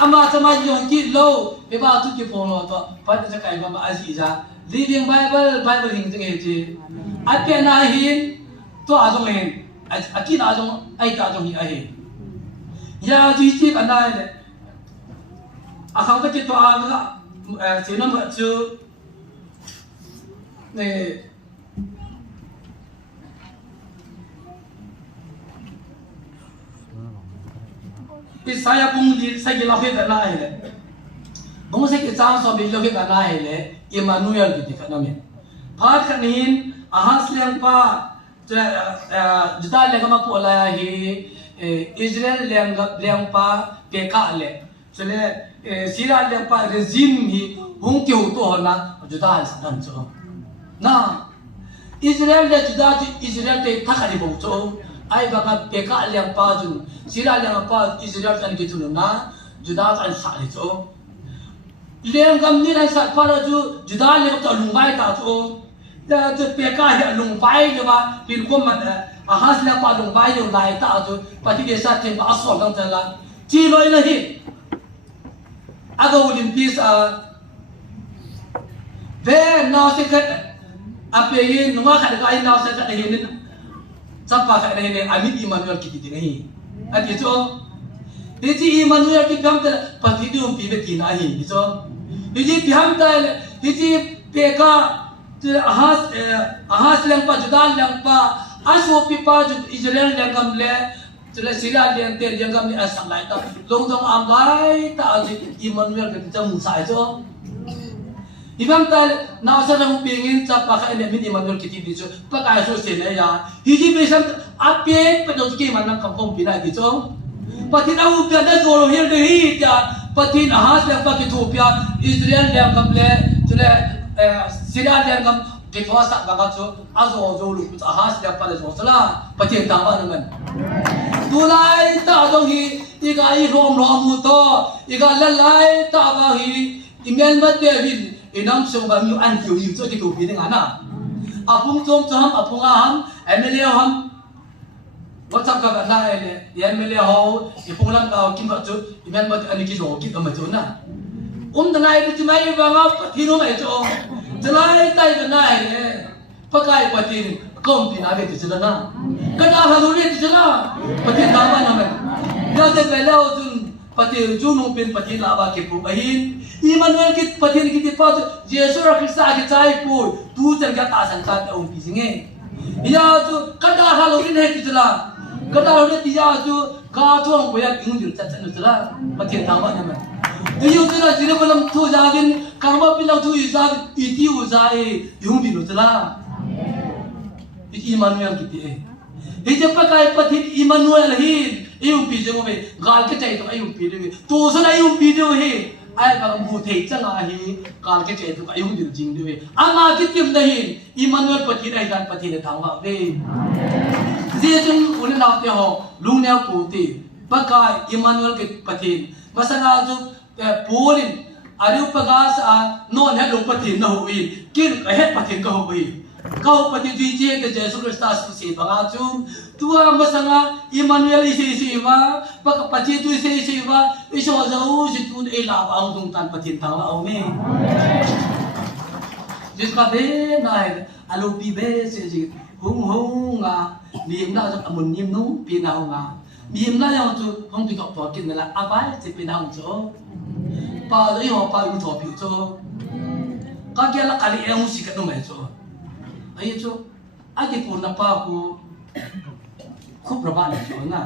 ama cho mà dùng kỹ lâu để vào tu cái phong lo to và cho cái mà gì ra Living Bible hình tiếng gì Ape na hin to azong hin akin azong ai ta azong hi ai ya ji chi kan dai le akhang ta ki to a se nam chu ne Isaya pung di sa gi la fe da na ai le bông se ki chang so bi lo fe ka na ai le Emmanuel ki ka na me phat kan hin ahas liang pa juda liang ma po la hi Israel liang pa peka le chale Syria liang pa regime hi hung kyu to na juda san cho na Israel le juda ji Israel te thakari bo cho ai ba ka peka liang pa jun Syria liang pa Israel tan ki chun na juda tan sa le cho liang gam ni na sa pa ju juda liang to lung bai ta cho taจะเปียกายลงไปเลยว่าเป็นคนมันอาหารแล้วปลาลงไปอยู่ไหนตาตัวปฏิเดชาเทมอาสวมตั้งแต่ละจีลอยเลยอากาโอลิมปิสเวนาวเซกัดอาเปียนนัวขัดกายนาวเซกัดเห็นจับปากขัดเห็นอามิดอิมานูเอลคิดดีนี่อันนี้จ้ะที่จีอิมานูเอลคิดคำแต่ปฏิเดชปีเวกินอะไรนี่จ้ะที่จีพิฮัมแต่ที่จีเปียกาahas lang pa Judan lang pa aswo pipa Israel lang kam le tula Syria lang te lang kam ni asang lai ta long dong am lai ta ji Emmanuel ke ta musa jo ibam ta na sa rang pingin cha pa ka ne min Emmanuel ki ti jo pa ka so se ne ya hi ji be sam ape pa do ki man nam kam kom pi lai ti jo patin au pya da zo ro hir de hi ta patin ahas lang pa ki thu pya Israel lang kam le tula Syria liang kam ditwa sa bagat so azo zo lu ahas liang pa zo sala patien ta ba naman tulai ta dong hi iga I rom mu to iga lalai ta ba hi ingen ma te bin inam so ba mu an yu yu so ti ku bi nga na apung chom chom apung ham MLA ham WhatsApp ka na ele MLA ho ipung lang ka kim ba chu imen ma ani ki zo ki ta ma chu na da ngai ti mai ba nga thi no mai cho Jelai tai benai le pakai patin kom pina be ti jela na kana ha do le ti jela patin da ba na me ya de bela jun patin junu pin patin la ba ke pu bahin Emmanuel ki patin ki ti pa Jesus ra Krista ki chai pu tu chen ga ta san ta ong pi singe ya tu kana ha lo rin he ti jela kana le ti ya tu ga thong bo ya ing ju cha cha nu jela patin da ba na me Iyo tira jire balam tu jagin karma pilang tu izag iti uzai yung biro tala. Iti Emmanuel kiti eh. Iti pakai patin Emmanuel hin yung video mo be gal ke chay to yung video me. Tu sa na yung video he ay baka muthei changa hi gal ke chay to yung biro jing de. Ama kitim na hin Emmanuel patin ay dan patin na thangwa be. Zia jung ulen na te ho lung ne ku ti pakai Emmanuel ke patin masanga ju Pulin, ariu pagas non head of patin na hui, kin a head patin ka hui. Kau patin DJ ke Jesus Christus si bangaju, tua masanga Emmanuel isi ma, pak patin tu isi ma, iso jauh si tu ela ang tung tan patin tang la ni. Jis ka be nai, alu pi be si hung nga, nim na jang amun nim nu pina nga. Nim na yang tu hong tu kau tua kin la abai si pina hong jo. Pa rồi họ pa u thọ biểu cho các kia là cái em muốn xịt nó mày cho ấy cho ai cái phun pa ku khúc rồi bạn cho na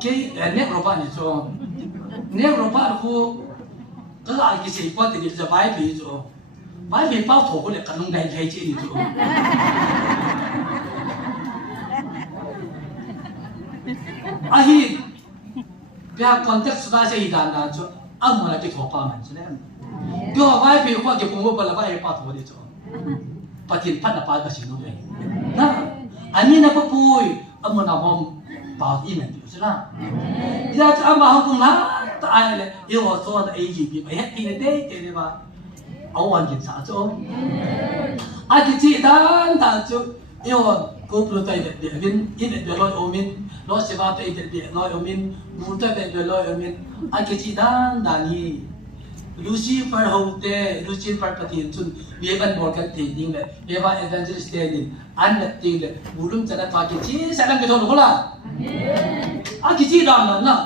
cái nét rồi bạn cho nét rồi bạn ku cái là cái gì quan thìจะbài bì cho bài bì bao thổ cái cái nông đại hay chứ đi cho ai cái context đó sẽ đàn đàn cho anh mà cái thọ pa mình cho nên cái họ vai bị khoa cái phùng bộ là vai pa thọ đi cho ปฏิพันธ์ปาก็สิรู้เลยนะอันนี้นะพ่อปุ้ยอำนาจหอมป่าวอีเหมือนอยู่ใช่ไหมอยากจะเอามาหอมตรงนั้นตายเลยเดี๋ยวโซ่ไอ้ยีบีไปเฮ็ดที่นี่เด้เดี๋ยวว่าเอาวันกินสาจ้อากิจิด้านจุเดี๋ยวกูปลุกใจเดี๋ยววินอินเดี๋ยวลอยโอมินลอยเสวาไปเดี๋ยวลอยโอมินบูตไปเดี๋ยวลอยโอมินอากิจิด้านนี้ลูซี่ฟาร์โฮเต้ลูซี่ฟาร์ปฏิญจุนเยบันบอกกันทีดิ้งเลยเยบันเอเวนเจอริสเตดินอันนัดดิ้งเลยบุรุษจะได้ปากิจิสักการ์ไปทอดหัวละอากิจิด้านนั้นนะ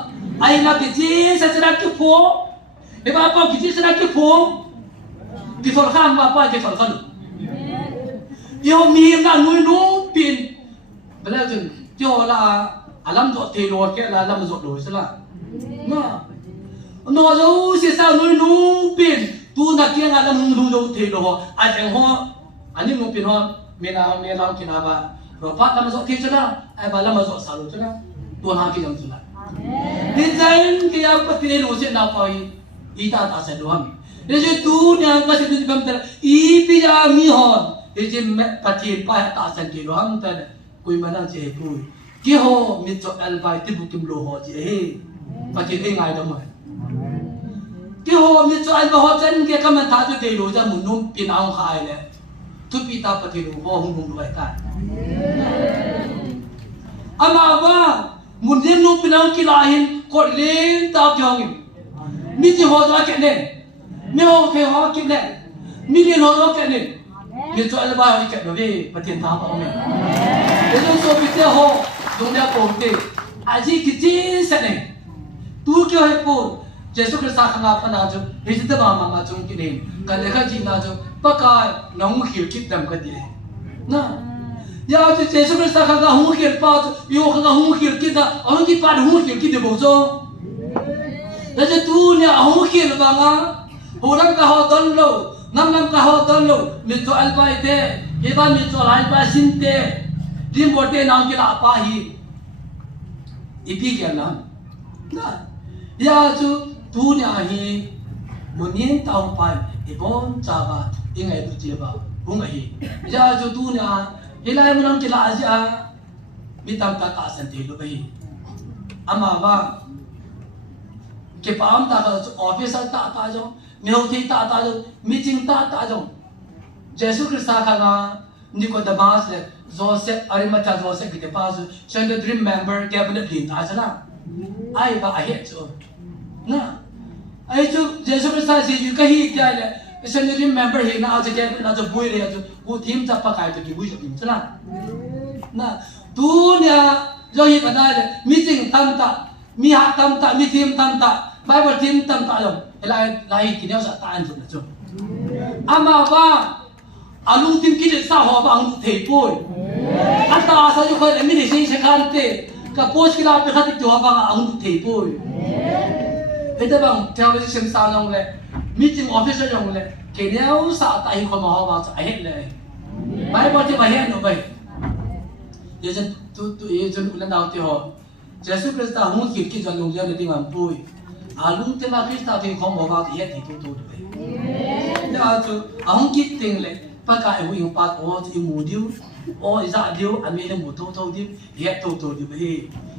ไอ้นักกิจิสักการ์กี่พวงเยบันปากิจิสักการ์กี่พวงกี่ทอดข้ามว่าป้ากี่ทอดข้ามเดี๋ยวมีงานนุ่ยนุ่งปิ่นไปแล้วจนเดี๋ยวละอาลัมจอดเทโลแค่ละอาลัมจอดโดยใช่ไหมน่ะนอจูเสียสาวนุ่ยนุ่งปิ่นตัวนักเกี่ยงอาลัมนุ่งจอดเทโลอาจจะหัวอันนี้นุ่งปิ่นหัวเมียนากินาบะเราพัดอาลัมจอดเทใช่ไหมไอ้บาลัมจอดสาวใช่ไหมตัวหากินยังใช่ไหมดีใจที่ยังปฏิเสธรู้สึกน่าพออีตาตาเสด็จด้วยเดี๋ยวตัวเนี่ยก็เสด็จแบบนั้นอีพิจารณามีหอนइसे मैं पच्चीस पाए तासन के लोग हम तर कोई मना चाहिए कोई क्या हो मित्र अल्बाई तिबु तुम लोग हो जाए पच्चीस एक आए तो मैं क्या हो मित्र अल्बाई हो जन के कम था जो तेरे लोग जब मुन्नुम पिनाऊं खाए ले तुम पिता पति लोग हो हम लोग का अमावा मुन्निम लोग पिनाऊं की लाहिन कोट लेन ताप जाऊंगे मित्र हो जाए क्याไม่โอเคฮะคิดแน่มีเรียนรู้แล้วแค่นี้มีตัวอะไรบ้างที่แค่แบบนี้ประเทศท้าเอาเนี่ยเดี๋ยวโซ่พิเศษฮะตรงนี้โปรตีอาจีคิดจีเสน่ห์ตัวเกี่ยวให้ปูเจสุคริสต์ข้างหน้าพนักจุเฮจิตบ้ามาจงกินเองกันเลยข้าจีน่าจุปากกาน้องขิวคิดดำกันดีนะยาจุเจสุคริสต์ข้างหน้าหูขิวป้าจุโยข้างหน้าหูขิวคิดนะเอาหูขิวป้าหูขิวคิดเดี๋ยวบอกจ้าแล้วจะตัวเนี่ยหูขิวบ้างอ่ะหูน้ำกะหอต้นโลน้ำกะหอต้นโลมิตัวอัลบายเต้เฮบ้านมิตัวไลน์ป้าสินเต้ดิมบดเต้น้ำกิลาป้าฮีอีพีเกี่ยนะนะยาจูตัวเนี่ยฮีมุนีนตาวไปอีบอนจ้าบะยังไงดูเจ็บะบุ้งฮียาจูตัวเนี่ยเฮลัยมุน้ำกิลาอาจ้ามิตามตาตาสันติโลไปฮีอามาว่าเก็บปั๊มตาก็ออฟฟิศตาตาจงมีหัวที่ตาตาจงมีจิงตาตาจงเจสุคริสต์ข้างหน้านี่ก็ดมาสเลยโจเซฟอาริมาตาโจเซฟกิเตป้าจูฉันจะ dream member แกเป็นผลิตอาจารย์ไอ้บ้าไอ้เหตุนะไอ้จูเจสุคริสต์สิอยู่ก็ฮีได้เลยฉันจะ dream member เห็นนะอาจจะแกเป็นอาจจะบุยเลยอาจจะกูทีมจะประกายตัวกี่บุยจะกินใช่ไหมนะตัวเนี่ยเราเห็นกันได้เลยมีจิงตั้มตามีหักตั้มตามีทีมตั้มตาไบเบิลทีมตั้มตาจงเฮลัยไล่กินเอาสัตว์ตาอันจุดนะจงอามาว่าอาลุงทีมกินสาวหัวบางเทปุยอันตาสาวอยู่คนไม่ได้ใช้เชคันเตกับโพสกิลาไปขัดตัวบางอังเทปุยเฮ้ยแต่บางเทวดิชันสาวงเลยมีจิงออฟฟิศยงเลยเกี่ยวสัตว์ตาหิคนมาหัวบางจะเห็นเลยไบเบิลที่มาเห็นหนูไปเดี๋ยวฉันตัวเดี๋ยวฉันอุลันดาวที่หัวเจสุคริสต์หุ่นคิดจนลงเยอะเลยที่มันปุยอาลุงเทมาคริสต์ที่ของหัวบางที่เห็นที่ตัวเลยเดี๋ยวจูอาหุ่นคิดติงเลยปากกาเอวิงปัดโอ้ที่มูดิวโอ้ยจะดิวอันนี้เลยมูโตดิวเฮ็ดโตดิวไป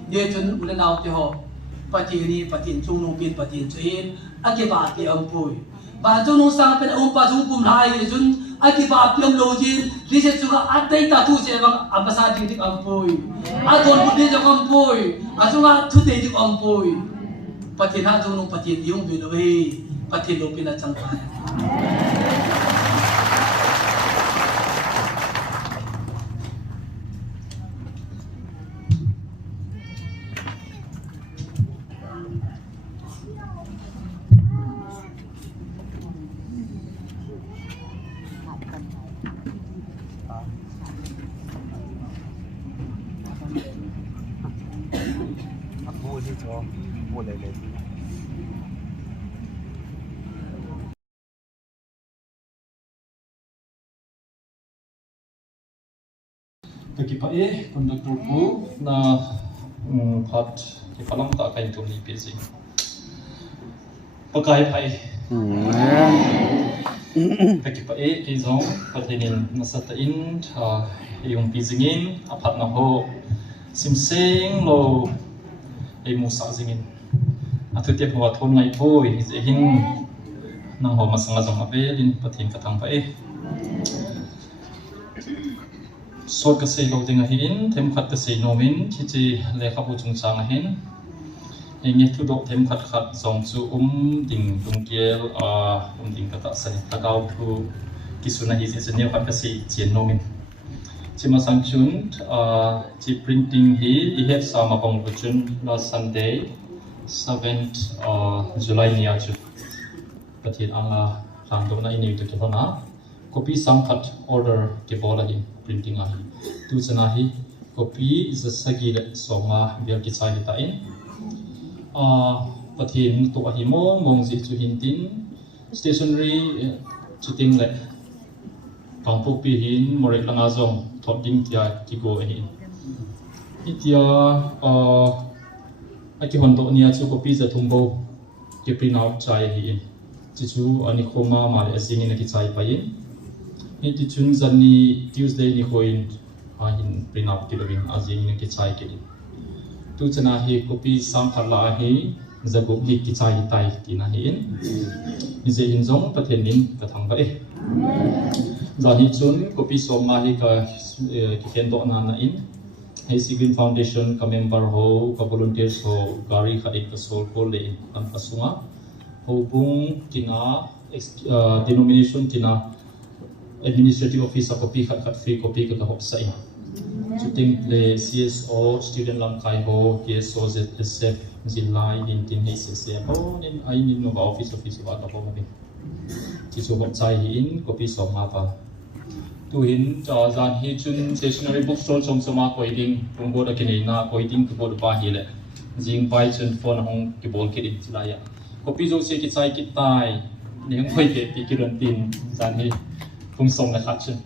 เดี๋ยวจนอุลันดาวที่หัวปฏิรีปฏิจงนุ่งเป็นปฏิจงอากิบาที่อัมพุยบางจงนุ่งสางเป็นองค์ปัจจุบันหายจนอากิบาที่อัมโลจินดิเชสุกอัดได้ตาทุเชบังอัมบาซาดิที่อัมพุยอาตอนบุตรจะอัมพุยอาจงอาทุเดที่อัมพุยปฏิหารจงนุ่งปฏิยงบินไปปฏิโลปินาจังไปพูดเลยตะกี้ป้าคนดูกรูนะพัดที่ฝรั่งตาใครตัวนี้เป็นสิ่งป pakai pai kaki pai izong patenin nasata in yung pizingin apat na ho simseng lo ay musa zingin atu tiap wa thon ngai poi hin nang ho masanga jong avelin pathin katang pai so ka sei lo ding a hin them khat ka sei nomin chi lekha bu chung chang a hin nge thu do them khat khat zong chu ding tung kiel ding kata sani takau thu kisuna hi se ne khat ka sei chen nomin chima sang chun chi printing hi I het sama bang chun last Sunday 7th July nia chu pathin anga thang do na ini to ke na copy sang khat order ke bola hi printing ahi tu chana hi copy is a sagi le songa bial ki chai ta in pathin to ahi mong ji chu hin tin stationery chuting le pangpo pi hin morek langa zong thot ding tia ki go ahi itia aki hon do nia chu copy za thumbo ke print out chai hi in chi chu ani khoma ma le asing in ki chai pa in ni ti chun zan ni Tuesday ni hoin hin print out kilowin azing ni ki chai ke tu chana hi copy sam khala hi zago li ki chai tai ti na hi in ni je in zong pathen nin ka thang ba e za ni chun copy som ma hi ka ki ken do na in hey Green Foundation ka member ho ka volunteers ho gari kha ik ka sol ko le an pasunga ho bung tina denomination tina administrative office copy khat free copy ka hop sai chuting le CSO student lam kai ho KSO ZSF zilai in tin he se ho nin ai nin no office wa ka ho ma chi so bot chai hi in copy som ma pa tu hin zan hi chun stationery book store som soma koiding tung bo da kinai na koiding ku bo ba hi le jing pai chun phone hong ki bol ki din chilaya copy zo se ki chai ki tai ning khoi ke pi ki ron tin zan hi phung som na khat chun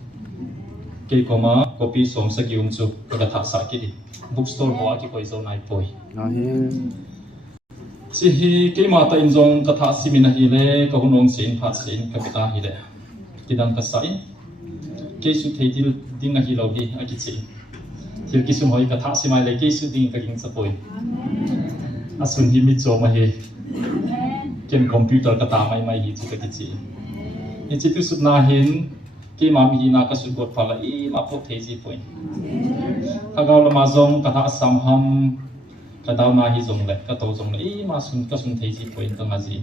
ke koma copy som sa ki chu ka tha sa ki di bookstore ho ki koi zo nai poi chi hi ke ma ta in zong ka tha simina hi le ka hunong sin phat sin ka ta hi le ki dang ka sai ke su thei dil ding a hi lo gi a ki chi thil ki sum hoi ka tha simai le ke su ding ka ging sa poi asun hi mi cho ma hi ken computer ka ta mai hi chu ka ki chi ni chi tu su na hin ke ma mi na ka su got phala I ma po thei ji poi ka gaw la ma zong ka tha sam ham ka daw na hi zong le ka to zong le ma sun ka sun thei ji poi ka ma ji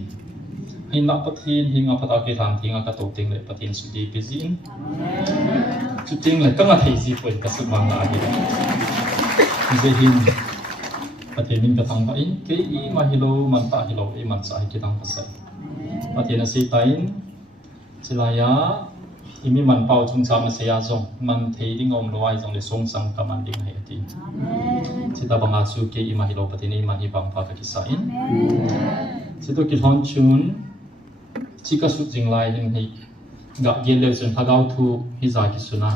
hin na pathin hinga phata ke ran thinga ka to ting le pathin su di pe zin chu ting le ka ma thei ji poi ka su ma na hi je hin pathin min ka thang ba in ke I ma hi lo man ta hi lo I man sa hi ki tang pa sai pathin a si tain chilaya imi man pau chung cha ma se ya zong man thei ding om loi zong le song sang ka man ding he ti chita banga chu ke I ma hi lo pathin I ma hi bang pa ka ki sa in chito ki thon chun chika su jing lai hin hi ga gel le chen thagau thu hi za ki suna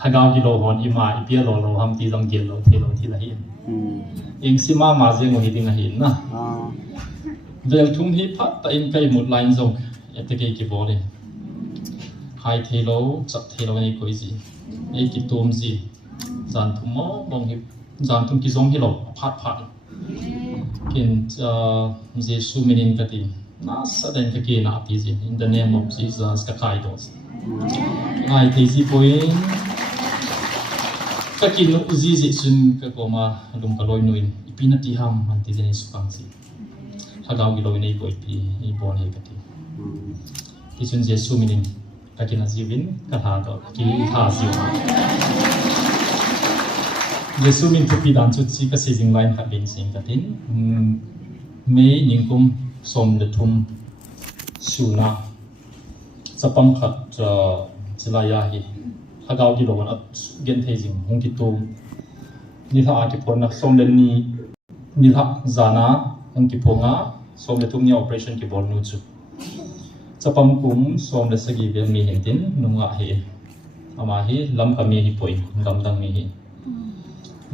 thagau ki lo hon I ma I pia lo ham ti jong gel lo thi la hi ing sima ma je ngo hi ding hi na vel thum hi phat ta in kai mut line zong etake ki bole hai thelo chak thelo nei koi ji ei ki tom ji zan thum mo bong hi zan thum ki zong hi lo phat kin Jesu minin ka ti na sa den ka ki na pi ji in the name of Jesus ka kai dos ai thei ji poi ka ki no ji chun ka ko ma lum ka loi nuin ipina ti ham man ti jeni su kang ji hagaw gi loi nei koi pi I bon he ka ti ti chun Jesu minin ka ki na jiwin ka ha do ki ha ji Jesu min thu pi dan chu chi ka se jing line khat bin sing ka tin me ningkum som le thum suna sapam khat chilaya hi hagaw gi ron at gen thei jing hung ki tum ni tha ki phon na som le ni tha zana hung ki phonga som le thum ni operation ki bol nu chu sapam kum som le sagi bel mi hin tin nunga hi ama hi lam ka mi hi poi gam dang mi hi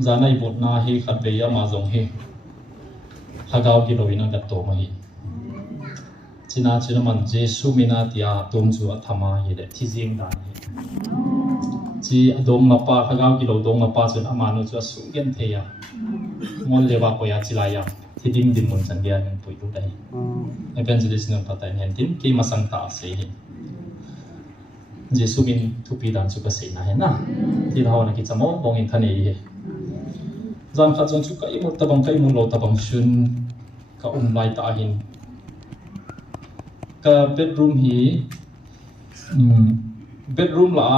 zana I bot na hi khat be ya ma zong hi hagaw gi lowina gat to ma hi China man Jesu mina tia tum chu athama hi le thizing dan hi chi adong na pa khagau ki lo dong na pa chun amanu chu su gen theya ngol lewa ko ya chilaya thiding din mun chan dia nen pui tu dai evangelist na patai hen tin ki masang ta se hi Jesu min thupi dan chu ka se na he na ti haw na ki chamo bong in thane hi zan kha chon chu ka imut tabang kai mu lo tabang shun ka lai ta hin ka bedroom hi bedroom la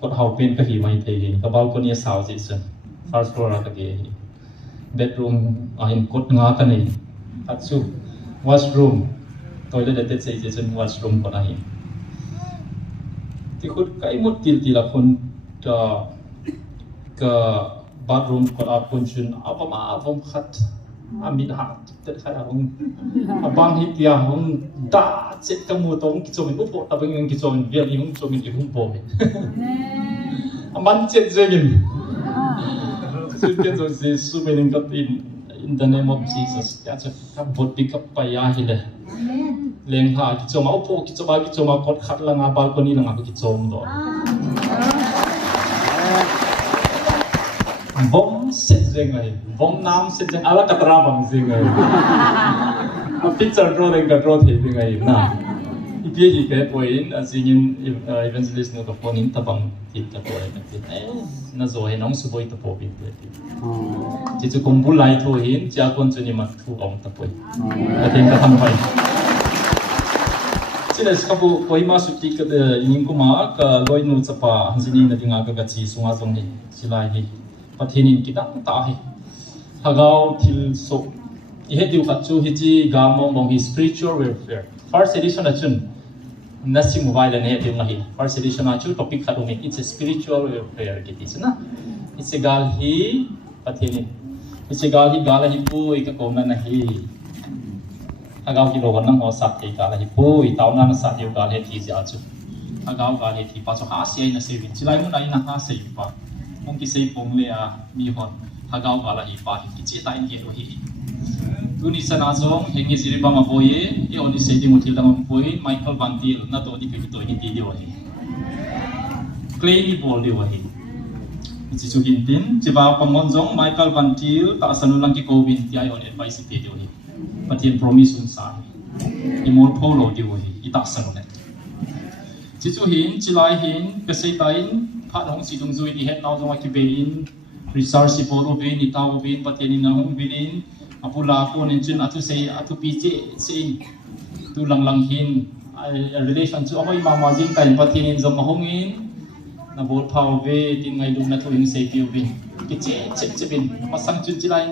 kot hau pen ka hi mai thei hi ka balcony saw ji sun first floor ka ge hi bedroom in kot nga ka nei atsu washroom toilet attached sei ji sun washroom ko na hi ti khut kai mut til tila khun ka bathroom ko a kun chun apama vom khat amit hat tet khai hong abang hi tia hong da chet ka mu tong ki chomin upo ta bang ki chomin bia li hong chomin i hong po me aman chet jengin so ken so se su mening ka in the name of Jesus ya cha ka bot pick up pa ya hi le leng ha ki choma upo ki choma kot khat la nga balcony la nga ki chom do bom set jeng ai bom nam set jeng ala katra bang jeng ai a picture draw leng ka draw the ding ai na ipi hi ke point a singin evangelist no ka phone in tabang tip ka to ai na zo he nong su boi ta po bin ti chu kum bu lai tho hin cha kon chu ni ma thu ong ta poi ka teng ka tham pai chile skapu poima su ti ka ning kuma ka loinu chapa hanjini na dinga ka chi sunga song ni silai hi pathinin kidang ta hi hagau thil so I he diu khat chu hi chi ga mong hi spiritual warfare first edition achun nasi mobile ne diu na hi first edition achu topic khat umi it's a spiritual warfare ki ti na it's a gal hi pathinin it's a gal hi gala hi pu I ka kom na hi hagau ki lo nang ho sak ti gala hi pu I taw na sa diu gal he thi ja chu hagau gal he thi pa chu ha se na se win chilai mun ai na ha se pa mong ki sei pong le a mi hon hagau gala hi pa ki chi ta in ge ro hi tu ni sana zong hengi siri ba ma boye e oni sei di mutil dang poi Michael Bantil na to di ki to ni di dio hi clay ni bol dio hi chi chu hin tin chi ba pamon zong Michael Bantil ta sanu lang ki ko bin ti ai on advice ti dio hi pathian promise un sa I mor polo dio hi I ta sanu ne chi chu hin chi lai hin ka sei ta in phát hong si dung zui di het nau zong ki bein research si poro bein I taw bein pathian in hong bein apula ko nin chin atu sei atu pi che sei tu lang hin relation chu hoi ma jing tai pathian in zong hong in na bol phau ve tin ngai lung na thu in sei piu bin ki che bin masang chun chi lain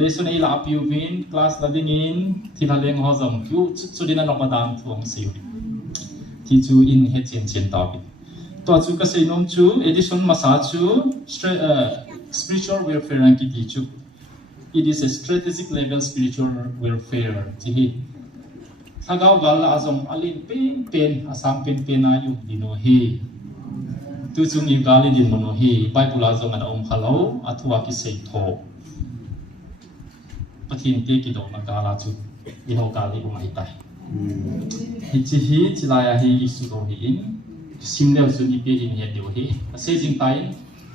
lesson ai la piu bin class la ding in thila leng ho zong chu chu din na nok ma dang thuang sei ti chu in he chen ta bin to chu ka sei nom chu edition masa chu spiritual warfare an ki ti chu it is a strategic level spiritual warfare ti hi hagau gal azom alin pen asam pen na yu dino hi tu chung I gal din mono hi bible azom an om khalo athua ki sei tho pathin te ki do na gala chu I ho gal I umai tai hi chi hi chilaya hi isu do hi in simleo su ni pe in he dio hi se jing tai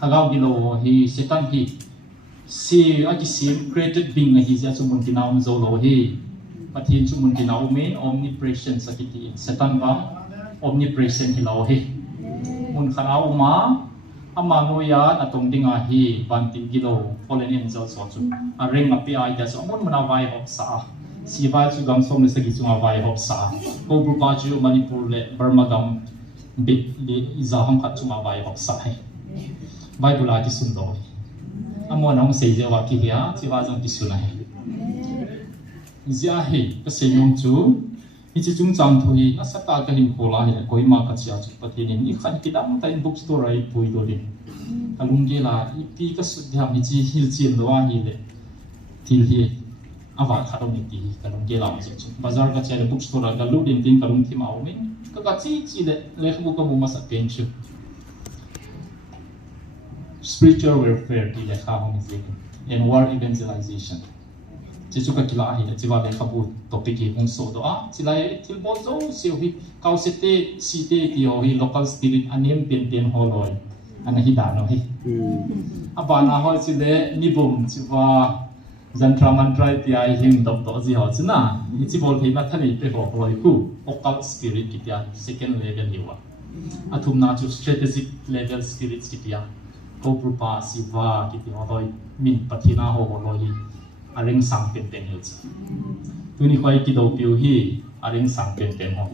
hagau dilo hi setan hi si aki sim created being hi ja chumun kinaum zo lo hi pathin chumun kinau main omnipresent sakiti setan ba omnipresent hi lo hi mun khanau ma ama no ya na tong dinga hi banting gilo fallen angel so chu a ring api ai ja so mun mana vai hop sa si vai chu gam som ne sagi chunga vai hop sa ko bu pa chu manipur le burma gam bit li izaham khat chunga vai hop sa hai bible a ki sun do amo nong sei je wa ki hia chi wa jong ki sun hai zia he ka sei yong chu I chi chung chang thui na sata ka hin kola he koi ma ka chia chu pathin in I khan ki dang ta in bookstore ai pui do din alung ge la I pi ka su dham hi chi hil chin do wa hi le til hi awa khatom ni ti ka lung ge la ma chu bazar ka chia bookstore ga lu din tin ka lung thi ma o min ka chi le le khu ka mu ma sa pen chu spiritual warfare ki le kha hong zi and war evangelization chỉ chụp cái lá hi chỉ vào đây khabu topic hi hung so do chỉ lại til bo zo siêu hi kau sete site ti ho hi local spirit anem pen ho loi anh hi da no hi abana ho chỉ le mi bum chỉ va jantra mantra ti ai him dom to ji ho chuna chỉ bol hi ma thani pe ho loi ku local spirit ki tia second level hi wa athum na chu strategic level spirit ki tia ko prupa siva ki ti ho loi min pathina ho loi areng sang pen hi tuni khoi ki do piu hi areng sang pen ho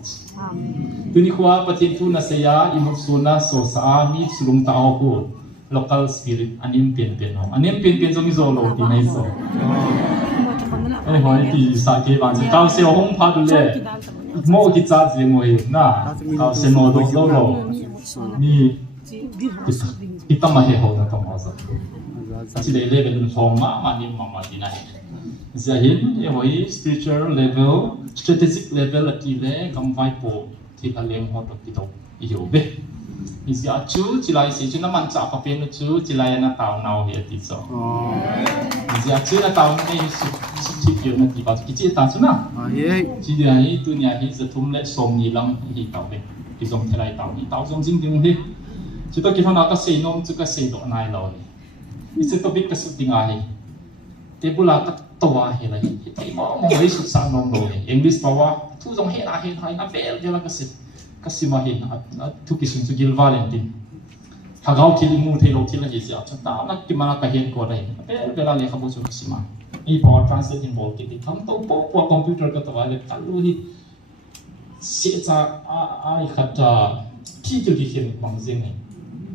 tuni khwa pathin thu na seya imuk suna so sa mi sulung ta ho ku local spirit anim pen ho anim pen jong zo lo ti nei so ai hoi ti sa ke ban se kaw se hong pha du le mo ki cha je mo hi na kaw se no do lo ni ki ta ma he ho na tong ho sa chỉ để level phong mà niệm mà đi này, giờ hiện với spiritual level, strategic level là gì đấy, cầm vai bộ thì là liên hoạt độngที่เราhiểu biết, giờ chú chỉ là sự chú nó mạnh chạm vào bên chú chỉ là nó tạo nào hiện tí số, giờ chú nó tạo cái sự kiểu nó thì bảo cái gì ta chú na, chỉ là cáiตัวเนี่ยที่จะทุ่มเล็กส่งนี่ลังที่tạo về,ที่ส่งที่ไรtạo,ที่tạoส่งจริงจริงที่chỉ tôiคิดว่านักเสียนมจะก็เสียดอกนายเราIsi topik kesuting ahi, tebula tak tawa ahi lagi. Kita mau mengisi susah nongdo ni. English bawa tu jong he ahi hai, abel je lah kasih mahin. Tu kisun tu gil Valentine. Hagau kilimu thelo kilah jisia. Cakap nak gimana kahian kau dah. Abel bela leh kamu cuma kasih mah. Ini power translate involved kita. Kamu tahu power komputer kata wale kalau ni siapa ai kata kiki kihian bangzeng ni.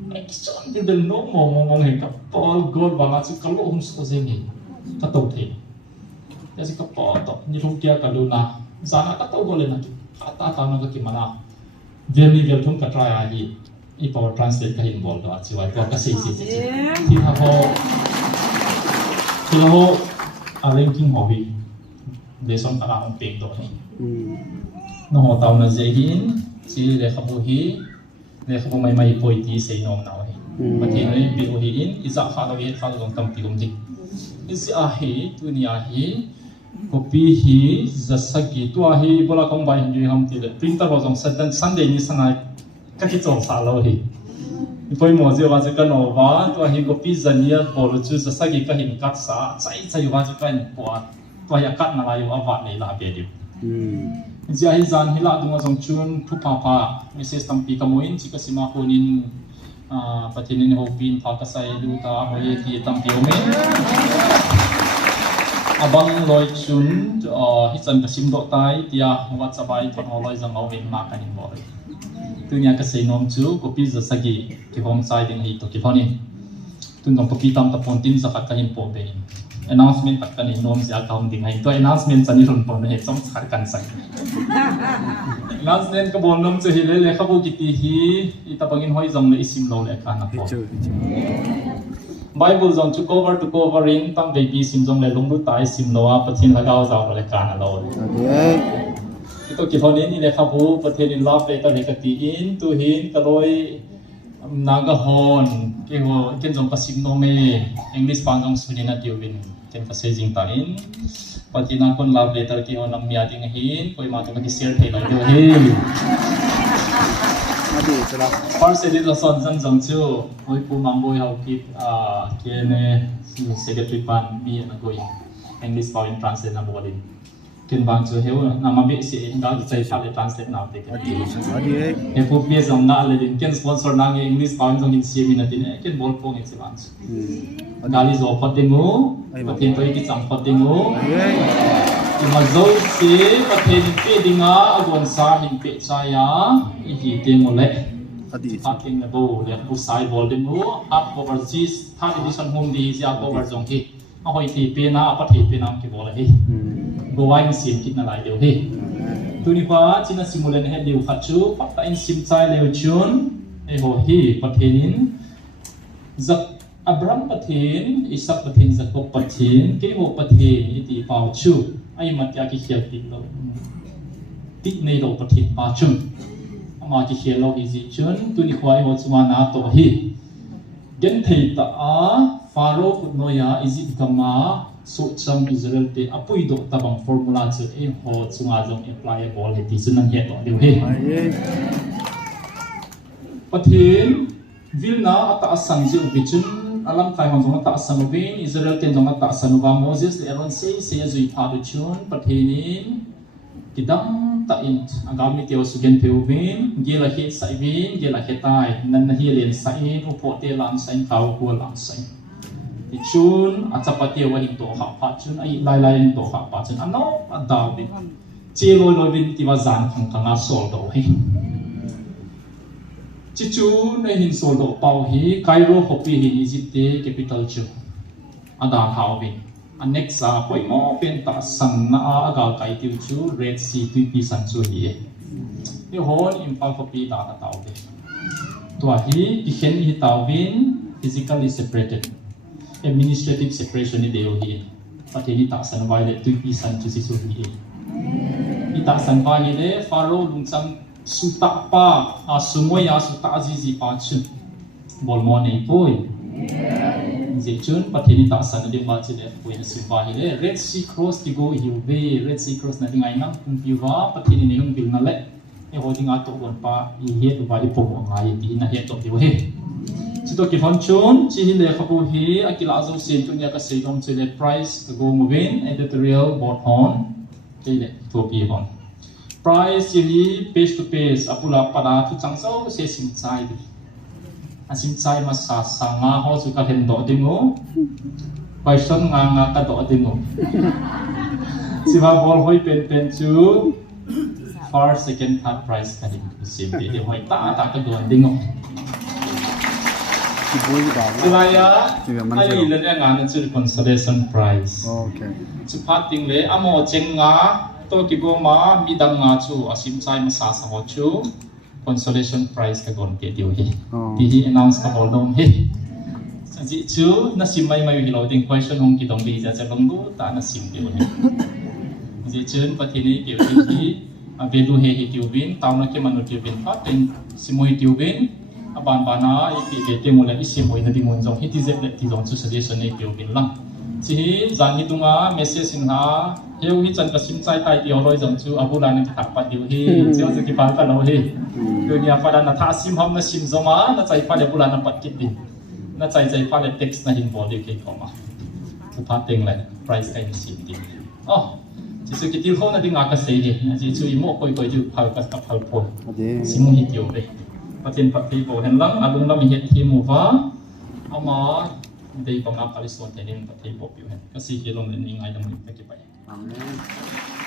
Action di dalam ngomong yang kapal gold banget sih kalau sekolah kata udah, jadi kapal tu nyuruh dia kalau na, sana kata boleh nak kata tahu nak gimana, dia pun kata lagi, ini power translate kahin bol tu aja, itu kasih sih, kita ranking hobi, deson kara orang peng tu ni, noh tahu na zehin, si lekabuhi. Nên không may may poi tí say nong nào hi, mà thì nói biểu hiện isa khá lâu hết khá lâu tâm tí cũng đi, isa hi dunia hi, copy hi, zasagi tua hi, bola kong bay hình ham tí le, printer vào dòng Sunday ni sanai, các cái chỗ xa lâu hi, poi mua gì vào cái nổ vá, tua hi copy zania, bolu chú zasagi cái hình cắt sa, chạy vào cái bỏ, tua hi cắt na layu avat này là bề đi. Giờ hi zan hi la dunga jong chun thu pa message tampi kamoin chika sima konin patinin hopin pa kasai lu ta hoye ti tampi omen abang loi chun hi chan kasim do tai tia whatsapp ai thon loi jang omen ma kanin boy tunya kasai nom chu copy za sagi ki home side ding hi to ki phonin tun dong copy tam ta pon tin zakat kahin po be announcement tak kan nom si account ding hai to announcement sani ron pon he som khar kan sai announcement ka bon nom che hi le khabu kiti hi ita bangin hoi jong le isim lo le kana po Bible zong to covering tam baby sim jong le lung lu tai sim lo a pathin lagaw zaw le kana lo ito ki thoni ni le khabu pathin in love le ta le ka ti in tu hin ka loi naga hon ke ho ken jong pasim no me English panjong sunina tiwin ken ka sejing ta in patina kon love letter ki ho nam mia ding hin koi ma ka share thei lai do he adi chala first edit la son jan jong chu hoi pu mamboi hau ki ke ne secretary pan mi na goi English power translate na bolin ken bang chu heu na ma be si ga chai sa le translate na te adi he pu pie jong na le din ken sponsor na nge English power jong in si mi na tin ken bol pong e chiwan gali zo patingu patin toi ki chang patingu ma zo si patin pe dinga agon sa hin pe chaya I hi te mo le adi patin na bo le pu sai bol dingu up over this third edition home di ja over jong ki a hoi ti pe na pa thi pe nam ki bol he go wine sim kit na lai deu he tuni pa china simulen he deu khachu pakta in sim chai leu chun e ho hi pathenin zak Abraham pathin Isaac pathin Jacob pathin ke ho pathin iti pau chu ai matya ki khial ti lo ti nei lo pathin pa chun ama ki khial lo hi ji chun tuni khwai ho chuma na to hi gen thei ta a faro put noya Egypt kama số trăm Israel te apui do tabang formula chu e ho chunga jong applicable he ti chunan he to deu he pathin vilna ata sang ju bichun alam kai hong jong ata sang bin Israel ten jong ata san wa Moses le ron se zui pha du chun pathinin kidam ta in agami teo sugen teo bin gela he sai bin gela he tai nan na hi len sai upo te lam sai kau ko lam sai ti chun achapati wa hin to ha pa chun ai lai lai to ha pa chun ano adaw bin che loi loi bin ti wa zan khang khanga sol do he chi chu nei hin sol do pau hi Cairo hopi hi Egypt capital chu ada thau bin anexa poi mo pen ta san na aga kai tiu chu Red Sea tu pi san chu hi ni hon impal hopi da ta tau de to hi ki khen hi tau bin physically separated administrative separation ni deo hi pateni ta san vai le tu pi san chu si su hi ita san vai ni le Pharaoh lungcham suta pa sumoya suta ji pa chu bolmo nei poi je chun pateni ta san de ma chi le poi na su vai le Red Sea cross ti go hi ve Red Sea cross na dingai na kum pi wa pateni ne hung bil na le e ho dinga to gon pa i he tu ba di po ngai ti na he to di he chito ki phon chun chi hi le khapu hi akila zo sin tu nya ka sei dom chi le price ka go movin editorial board on chi le to pi hon price hi page to page apula pada tu changso se sim chai di asim chai ma sa sanga ho su ka hen do dingo question nga ka do dingo siwa bol hoi pen chu first second third price ka di sim di hoi ta ka do dingo Ilaya, ai le ne ngan chu consolation prize. Okay. Chu phating le amo chenga to ki go ma midang nga chu asim chai ma sa ho chu consolation prize ka gon ke tiu hi. Ti hi announce ka bol dom hi. Ji chu na sim mai mai hi loading question hong ki dong bi ja long du ta na sim tiu hi. Ji chun pathini tiu hi a be du he hi tiu bin taw na ke manu tiu bin pha ten simoi tiu bin ban bana ipi te mula isi hoi na dingon jong hiti zet le ti jong chu suggestion nei pio bin lang chi zan hi tunga message in ha heu hi chan ka sim chai tai ti oroi jong chu abula na tak pa diu hi cheu chu ki pal ka lo hi tu nya pada na tha sim hom na sim zoma na chai pa le bula na pat kit din na chai pa le text na hin bo de ke koma chu pa teng le price kai sim din oh chi su ki til ho na dinga ka sei hi chi chu i mo koi koi ju phal ka phal po simu hi tio be patin pati bo hen lang alung lam hi hi mu wa ama dei panga paliswan tenin pati bo pi hen kasi kilom le ning ai dam ni pe ki pai Amen.